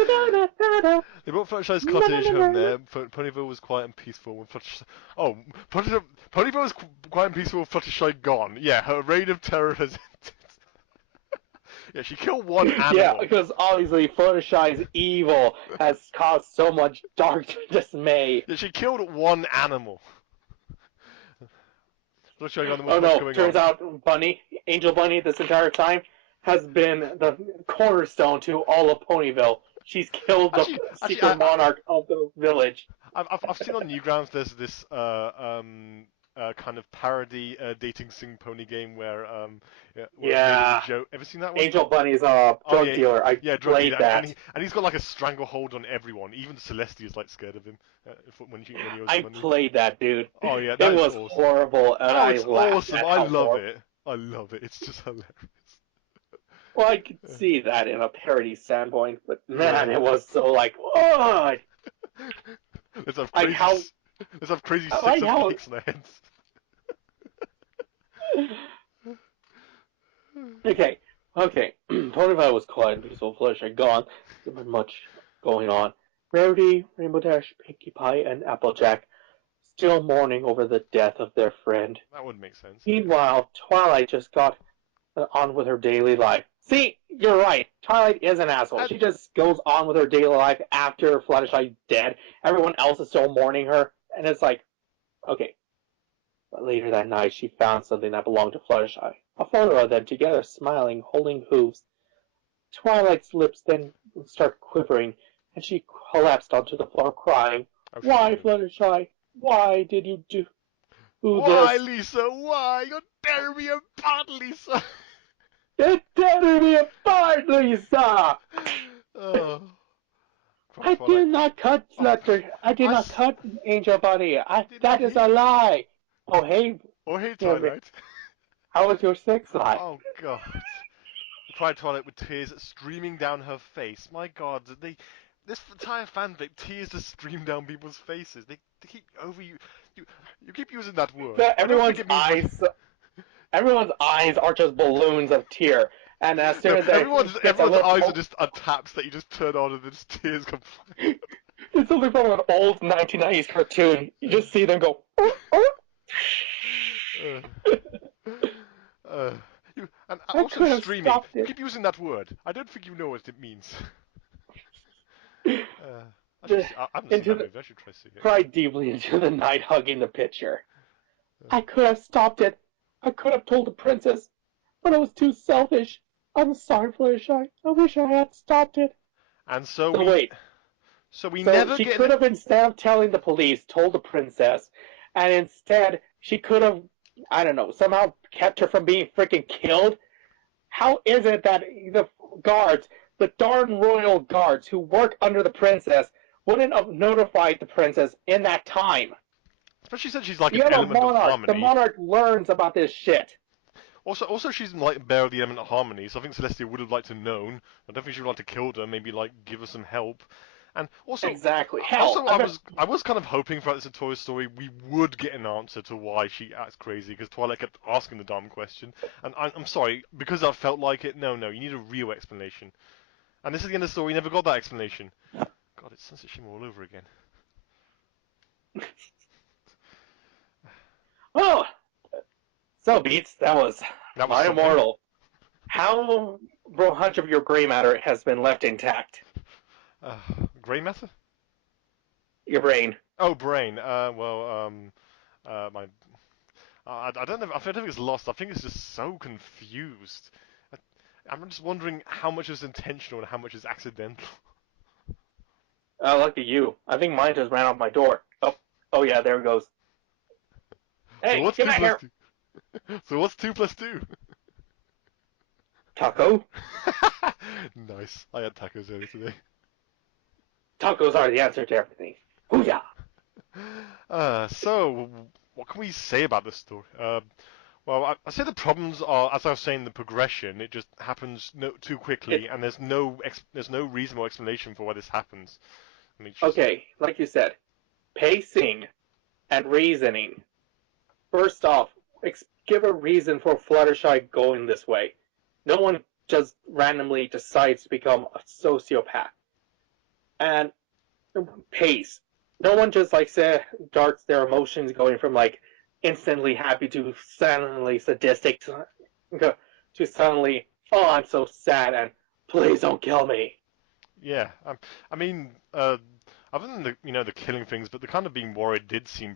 brought Fluttershy's cottage home there. Ponyville was quiet and peaceful when Ponyville was quiet and peaceful with Fluttershy gone. Yeah, her reign of terror has ended. Yeah, she killed one animal. Yeah, because obviously Fluttershy's evil has caused so much dark dismay. Yeah, she killed one animal. Oh no, turns out Angel Bunny this entire time has been the cornerstone to all of Ponyville. She's killed the secret monarch of the village. I've seen on Newgrounds there's this kind of parody dating sim pony game where it made a Yeah, joke. Ever seen that one? Angel Bunny's a Oh drug yeah, dealer. I yeah, drug dealer, played and that. he's got like a stranglehold on everyone. Even Celestia's like scared of him when he owes the I money. played that, dude. Oh yeah, It that is was awesome. horrible, and Oh, I it's laughed awesome. at I how love horrible. it. I love it. It's just hilarious. Well, I could see that in a parody standpoint, but man, Yeah. it was so like, oh, Let's have like crazy, how, let's have crazy I sex like on how. cakes on our heads. Okay, okay. Ponyville was quiet and peaceful. Flush had gone. There wasn't much going on. Rarity, Rainbow Dash, Pinkie Pie, and Applejack still mourning over the death of their friend. That would make sense. Meanwhile, Twilight just got on with her daily life. See, you're right. Twilight is an asshole. And She just goes on with her daily life after Fluttershy's dead. Everyone else is still mourning her, and it's like, okay. But later that night, she found something that belonged to Fluttershy. A photo of them together, smiling, holding hooves. Twilight's lips then start quivering, and she collapsed onto the floor, crying. oh, she Why, didn't. Fluttershy? Why did you do Why, this? Lisa? Why? You're tearing me apart, Lisa. It tear me apart, Lisa! Oh, poor I Twilight. did not cut Oh, Flutter. I did I not cut Angel Bunny. did That not is hit a you. lie. Oh, hey, Oh, hey, Henry, Twilight. how was your sex life? Oh, God. Cried Twilight with tears streaming down her face. My God, this entire fanfic, tears just stream down people's faces. They keep over you, you keep using that word. I don't think Everyone's it means what. eyes, everyone's eyes are just balloons of tear. And as soon No, as there gets a everyone's little eyes are just are taps that you just turn on and then just tears come it's something from an old 1990s cartoon. You flying. just see them go. "Oh, oh." Uh, uh, and I also could have streaming. stopped You it. keep using that word. I don't think you know what it means. Uh, I haven't seen Into that the movie. I should try to see it. cried deeply into the night, hugging the picture. Uh, I could have stopped it. I could have told the princess, but I was too selfish. I'm sorry, Fluttershy. I wish I had stopped it. and So wait. so we So never she get an. could have, instead of telling the police, told the princess, and instead she could have, I don't know, somehow kept her from being freaking killed. How is it that the guards, the darn royal guards who work under the princess, wouldn't have notified the princess in that time? Especially since she's like You an have a element of monarch. The harmony. monarch learns about this shit. Also, she's like barely the element of harmony. So I think Celestia would have liked to known. I don't think she would like to kill her. Maybe like give her some help. And Exactly. Hell, also, I bet. I was kind of hoping throughout this entire story we would get an answer to why she acts crazy because Twilight kept asking the dumb question. And I'm sorry because I felt like it. No, no, you need a real explanation. And this is the end of the story. We never got that explanation. God, it's censorship all over again. Oh, so Beats, that was That was my something. immortal. How much of your gray matter has been left intact? Uh, Grey matter? Your brain. Oh, brain. My. I don't know. I don't think it's lost. I think it's just so confused. I, I'm just wondering how much is intentional and how much is accidental. Lucky you. I think mine just ran off my door. Oh, oh yeah, there it goes. So Hey, what's get two back plus here, two? So what's two plus two? Taco. Nice. I had tacos earlier today. Tacos are the answer to everything. Hoo-yah. So what can we say about this story? Well, I say the problems are, as I was saying, the progression. It just happens too It's quickly, and there's no reasonable explanation for why this happens. And it's just okay, like you said, pacing and reasoning. First off, give a reason for Fluttershy going this way. No one just randomly decides to become a sociopath. And pace. No one just like say darts their emotions going from like instantly happy to suddenly sadistic to suddenly I'm so sad and please don't kill me. yeah. I mean, other than the the killing things, but the kind of being worried did seem.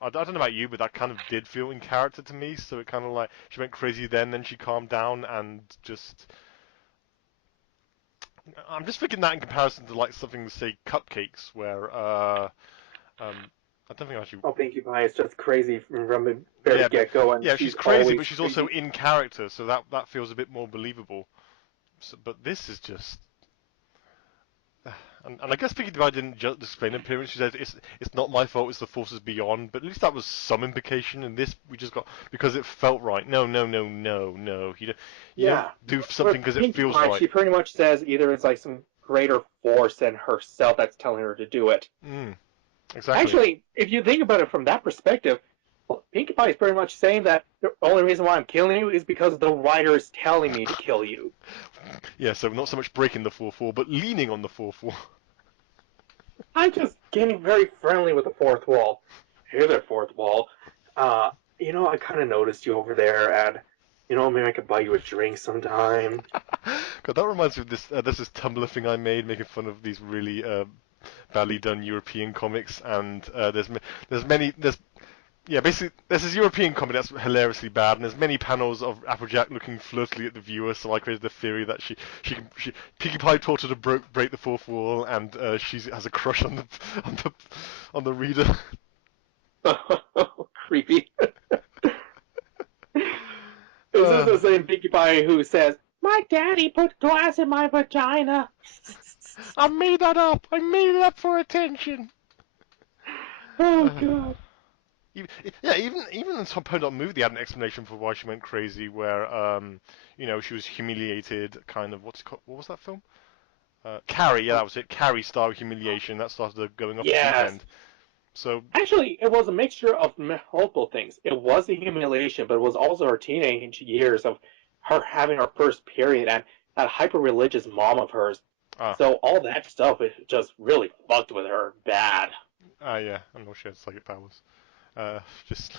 I don't know about you, but that kind of did feel in character to me. So it kind of like she went crazy then she calmed down and just. I'm just thinking that in comparison to like something say cupcakes, where um I don't think I actually. Oh, Pinkie Pie is just crazy from the very Yeah, get-go, and yeah, she's she's crazy, always but she's also creepy. in character, so that feels a bit more believable. So, but this is just. And I guess Pinkie Pie didn't just explain her appearance. She said it's not my fault. It's the forces beyond. But at least that was some implication. And this we just got because it felt right. No, no, no, no, no. You don't Yeah, do with something because it Pinkie feels Pie, right. she pretty much says either it's like some greater force than herself that's telling her to do it. Mm, exactly. Actually, if you think about it from that perspective, well, Pinkie Pie is pretty much saying that the only reason why I'm killing you is because the writer is telling me to kill you. Yeah. So not so much breaking the 4-4, but leaning on the 4-4. I'm just getting very friendly with the fourth wall. Hey there, fourth wall. Uh, I kind of noticed you over there, and maybe I could buy you a drink sometime. God, that reminds me of this. There's this Tumblr thing I made making fun of these really badly done European comics, and there's yeah, basically, there's this European comedy that's hilariously bad, and there's many panels of Applejack looking flirtily at the viewer. So I created the theory that she Pinkie Pie taught her to break the fourth wall, and she has a crush on the on the on the reader. Creepy. Is this Uh, the same Pinkie Pie who says, "My daddy put glass in my vagina"? I made that up. I made it up for attention. Oh Uh, God. even, yeah, even in some point on movie, they had an explanation for why she went crazy, where she was humiliated. Kind of what's it called? What was that film? Carrie, yeah, that was it. Carrie style humiliation that started her going off the deep Yes. end. So, Actually, it was a mixture of multiple things. It was the humiliation, but it was also her teenage years of her having her first period and that hyper-religious mom of hers. ah, So all that stuff it just really fucked with her bad. yeah, I'm not sure it's psychic powers. Just,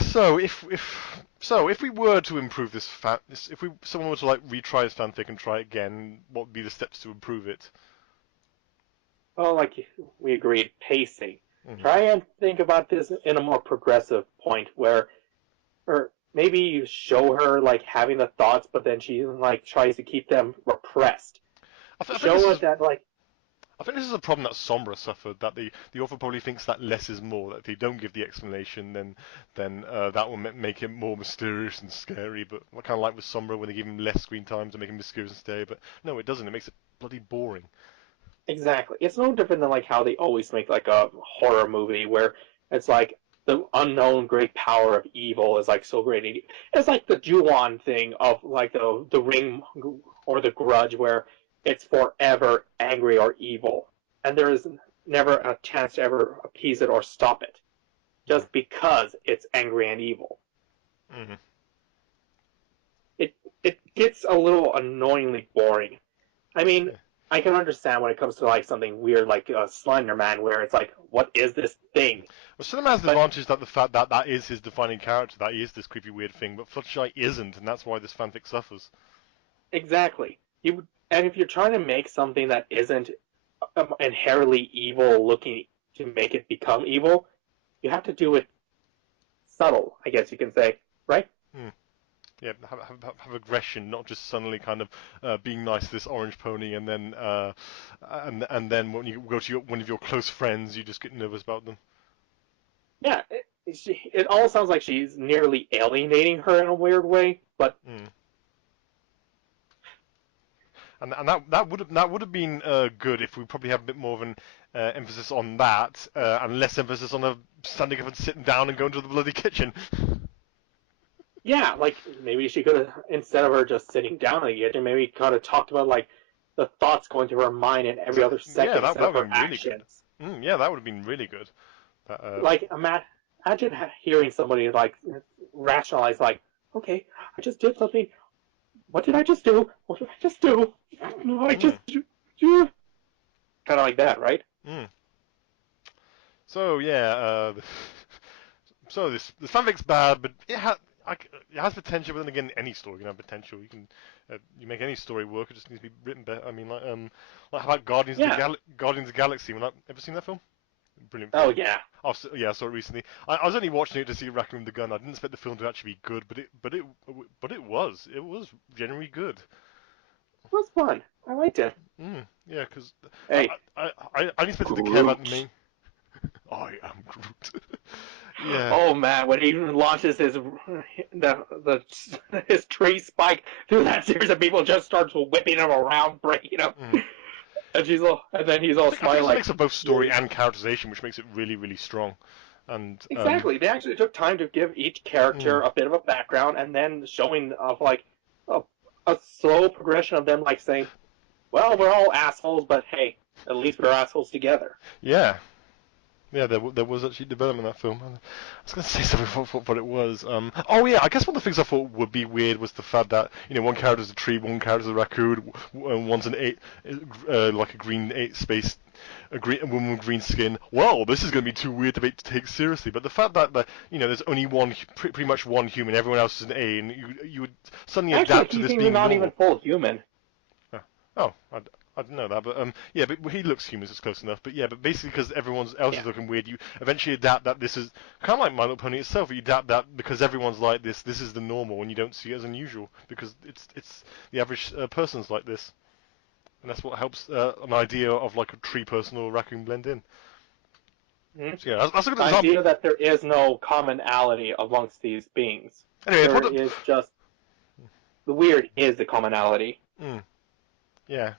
so if we were to improve if someone were to like retry this fanfic and try it again, what would be the steps to improve it? Well, like we agreed, pacing. Hmm. Try and think about this in a more progressive point where, or maybe you show her like having the thoughts, but then she like tries to keep them repressed. I think this Show is it that like I think this is a problem that Sombra suffered. That the author probably thinks that less is more. That if they don't give the explanation, then that will make it more mysterious and scary. But kind of like with Sombra, when they give him less screen time to make him mysterious and scary. But no, it doesn't. It makes it bloody boring. exactly. It's no different than like how they always make like a horror movie where it's like the unknown great power of evil is like so great. It's like the Ju-on thing of like the Ring or the Grudge where it's forever angry or evil, and there is never a chance to ever appease it or stop it, Mm. just because it's angry and evil. Hmm. It it gets a little annoyingly boring. I mean, Yeah. I can understand when it comes to like something weird like Slender Man, where it's like, what is this thing? Well, Cinema has the But advantage that the fact that that is his defining character, that he is this creepy weird thing, but Fluttershy isn't, and that's why this fanfic suffers. exactly, and if you're trying to make something that isn't inherently evil looking to make it become evil, you have to do it subtle, I guess you can say, right? Hmm. Yeah, have aggression, not just suddenly kind of being nice to this orange pony, and then when you go to one of your close friends, you just get nervous about them. Yeah, it all sounds like she's nearly alienating her in a weird way, but Mm. And that would have been good if we probably have a bit more of an emphasis on that and less emphasis on standing up and sitting down and going to the bloody kitchen. yeah, like maybe she could have, instead of her just sitting down on the edge, maybe could have talked about like the thoughts going through her mind in every other Yeah, second that instead that of would her have been really good. actions. Yeah, that would have been really good. But, Like imagine hearing somebody like rationalize like, okay, I just did something. What did I just do? What did I just do? I just mm, kind of like that, right? mm. So yeah, so this fanfic's bad, but it has potential. But then again, any story can have potential. You make any story work. It just needs to be written better. I mean, like how about Yeah. Guardians of the Galaxy? Ever seen that film? Brilliant Oh film. yeah. Yeah, I saw it recently. I was only watching it to see Raccoon the Gun. I didn't expect the film to actually be good, but it was genuinely good. It was fun. I liked it. Yeah, because I, Hey, I, I, I didn't expect it to care about the Groot. main. Yeah. Oh man, when he launches his tree spike through that series of people, just starts whipping him around, breaking him, Mm. and then he's all I think smiling it's a like, mix of both story and characterization, which makes it really, really strong. And exactly. They actually took time to give each character mm, a bit of a background, and then showing of like a, a slow progression of them, like saying, "Well, we're all assholes, but hey, at least we're assholes together." yeah, yeah, there was actually development in that film. I was going to say something what it was. Oh yeah, I guess one of the things I thought would be weird was the fact that one character's a tree, one character's a raccoon, one's an eight, like a green eight space, a woman with green skin. Well, this is going to be too weird to take seriously. But the fact that there's only pretty much one human, everyone else is an A, and you would suddenly Actually, adapt to he's this even being not even normal. full human. Oh, I didn't know that, but yeah, but he looks human, so it's close enough. But yeah, but basically because everyone else Yeah. is looking weird, you eventually adapt that this is kind of like My Little Pony itself. You adapt that because everyone's like this. This is the normal, and you don't see it as unusual because it's the average person's like this, and that's what helps an idea of like a tree person or a raccoon blend in. Hmm. So yeah, that's a good The example. idea that there is no commonality amongst these beings. Anyway, There is just the weird is the commonality. yeah.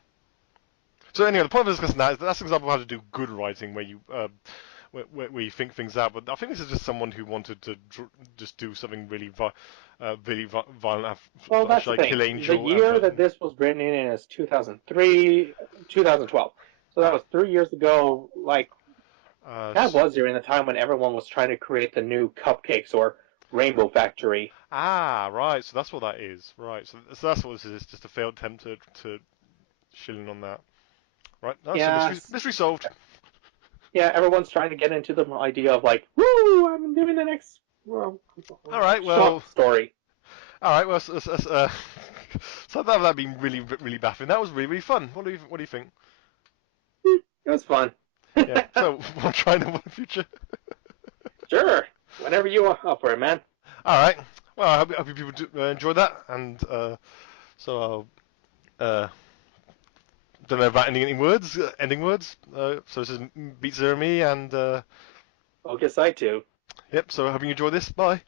So anyway, the point of discussing that is that's an example of how to do good writing, where you where you think things out. But I think this is just someone who wanted to just do something really violent, Well, that's the like thing. Kill The Angel, and year that this was written in is 2003, 2012. So that was 3 years ago. Like, that was during the time when everyone was trying to create the new cupcakes or Rainbow Factory. right. So that's what that is. Right. So that's what this is. It's just a failed attempt to shill in on that. Right. No, so Yeah, mystery solved. yeah, everyone's trying to get into the idea of like, woo, I'm doing the next All right. short Well. story. All right. Well. So that being really really baffling. That was really really fun. What do you think? It was fun. Yeah. So we'll try in the future. Sure, whenever you want up for it, man. All right. Well, I hope you people enjoyed that, and so I'll don't know about ending words. Ending words. So this is Beat Zero Me, and Focus I too. yep. So I hope you enjoyed this. Bye.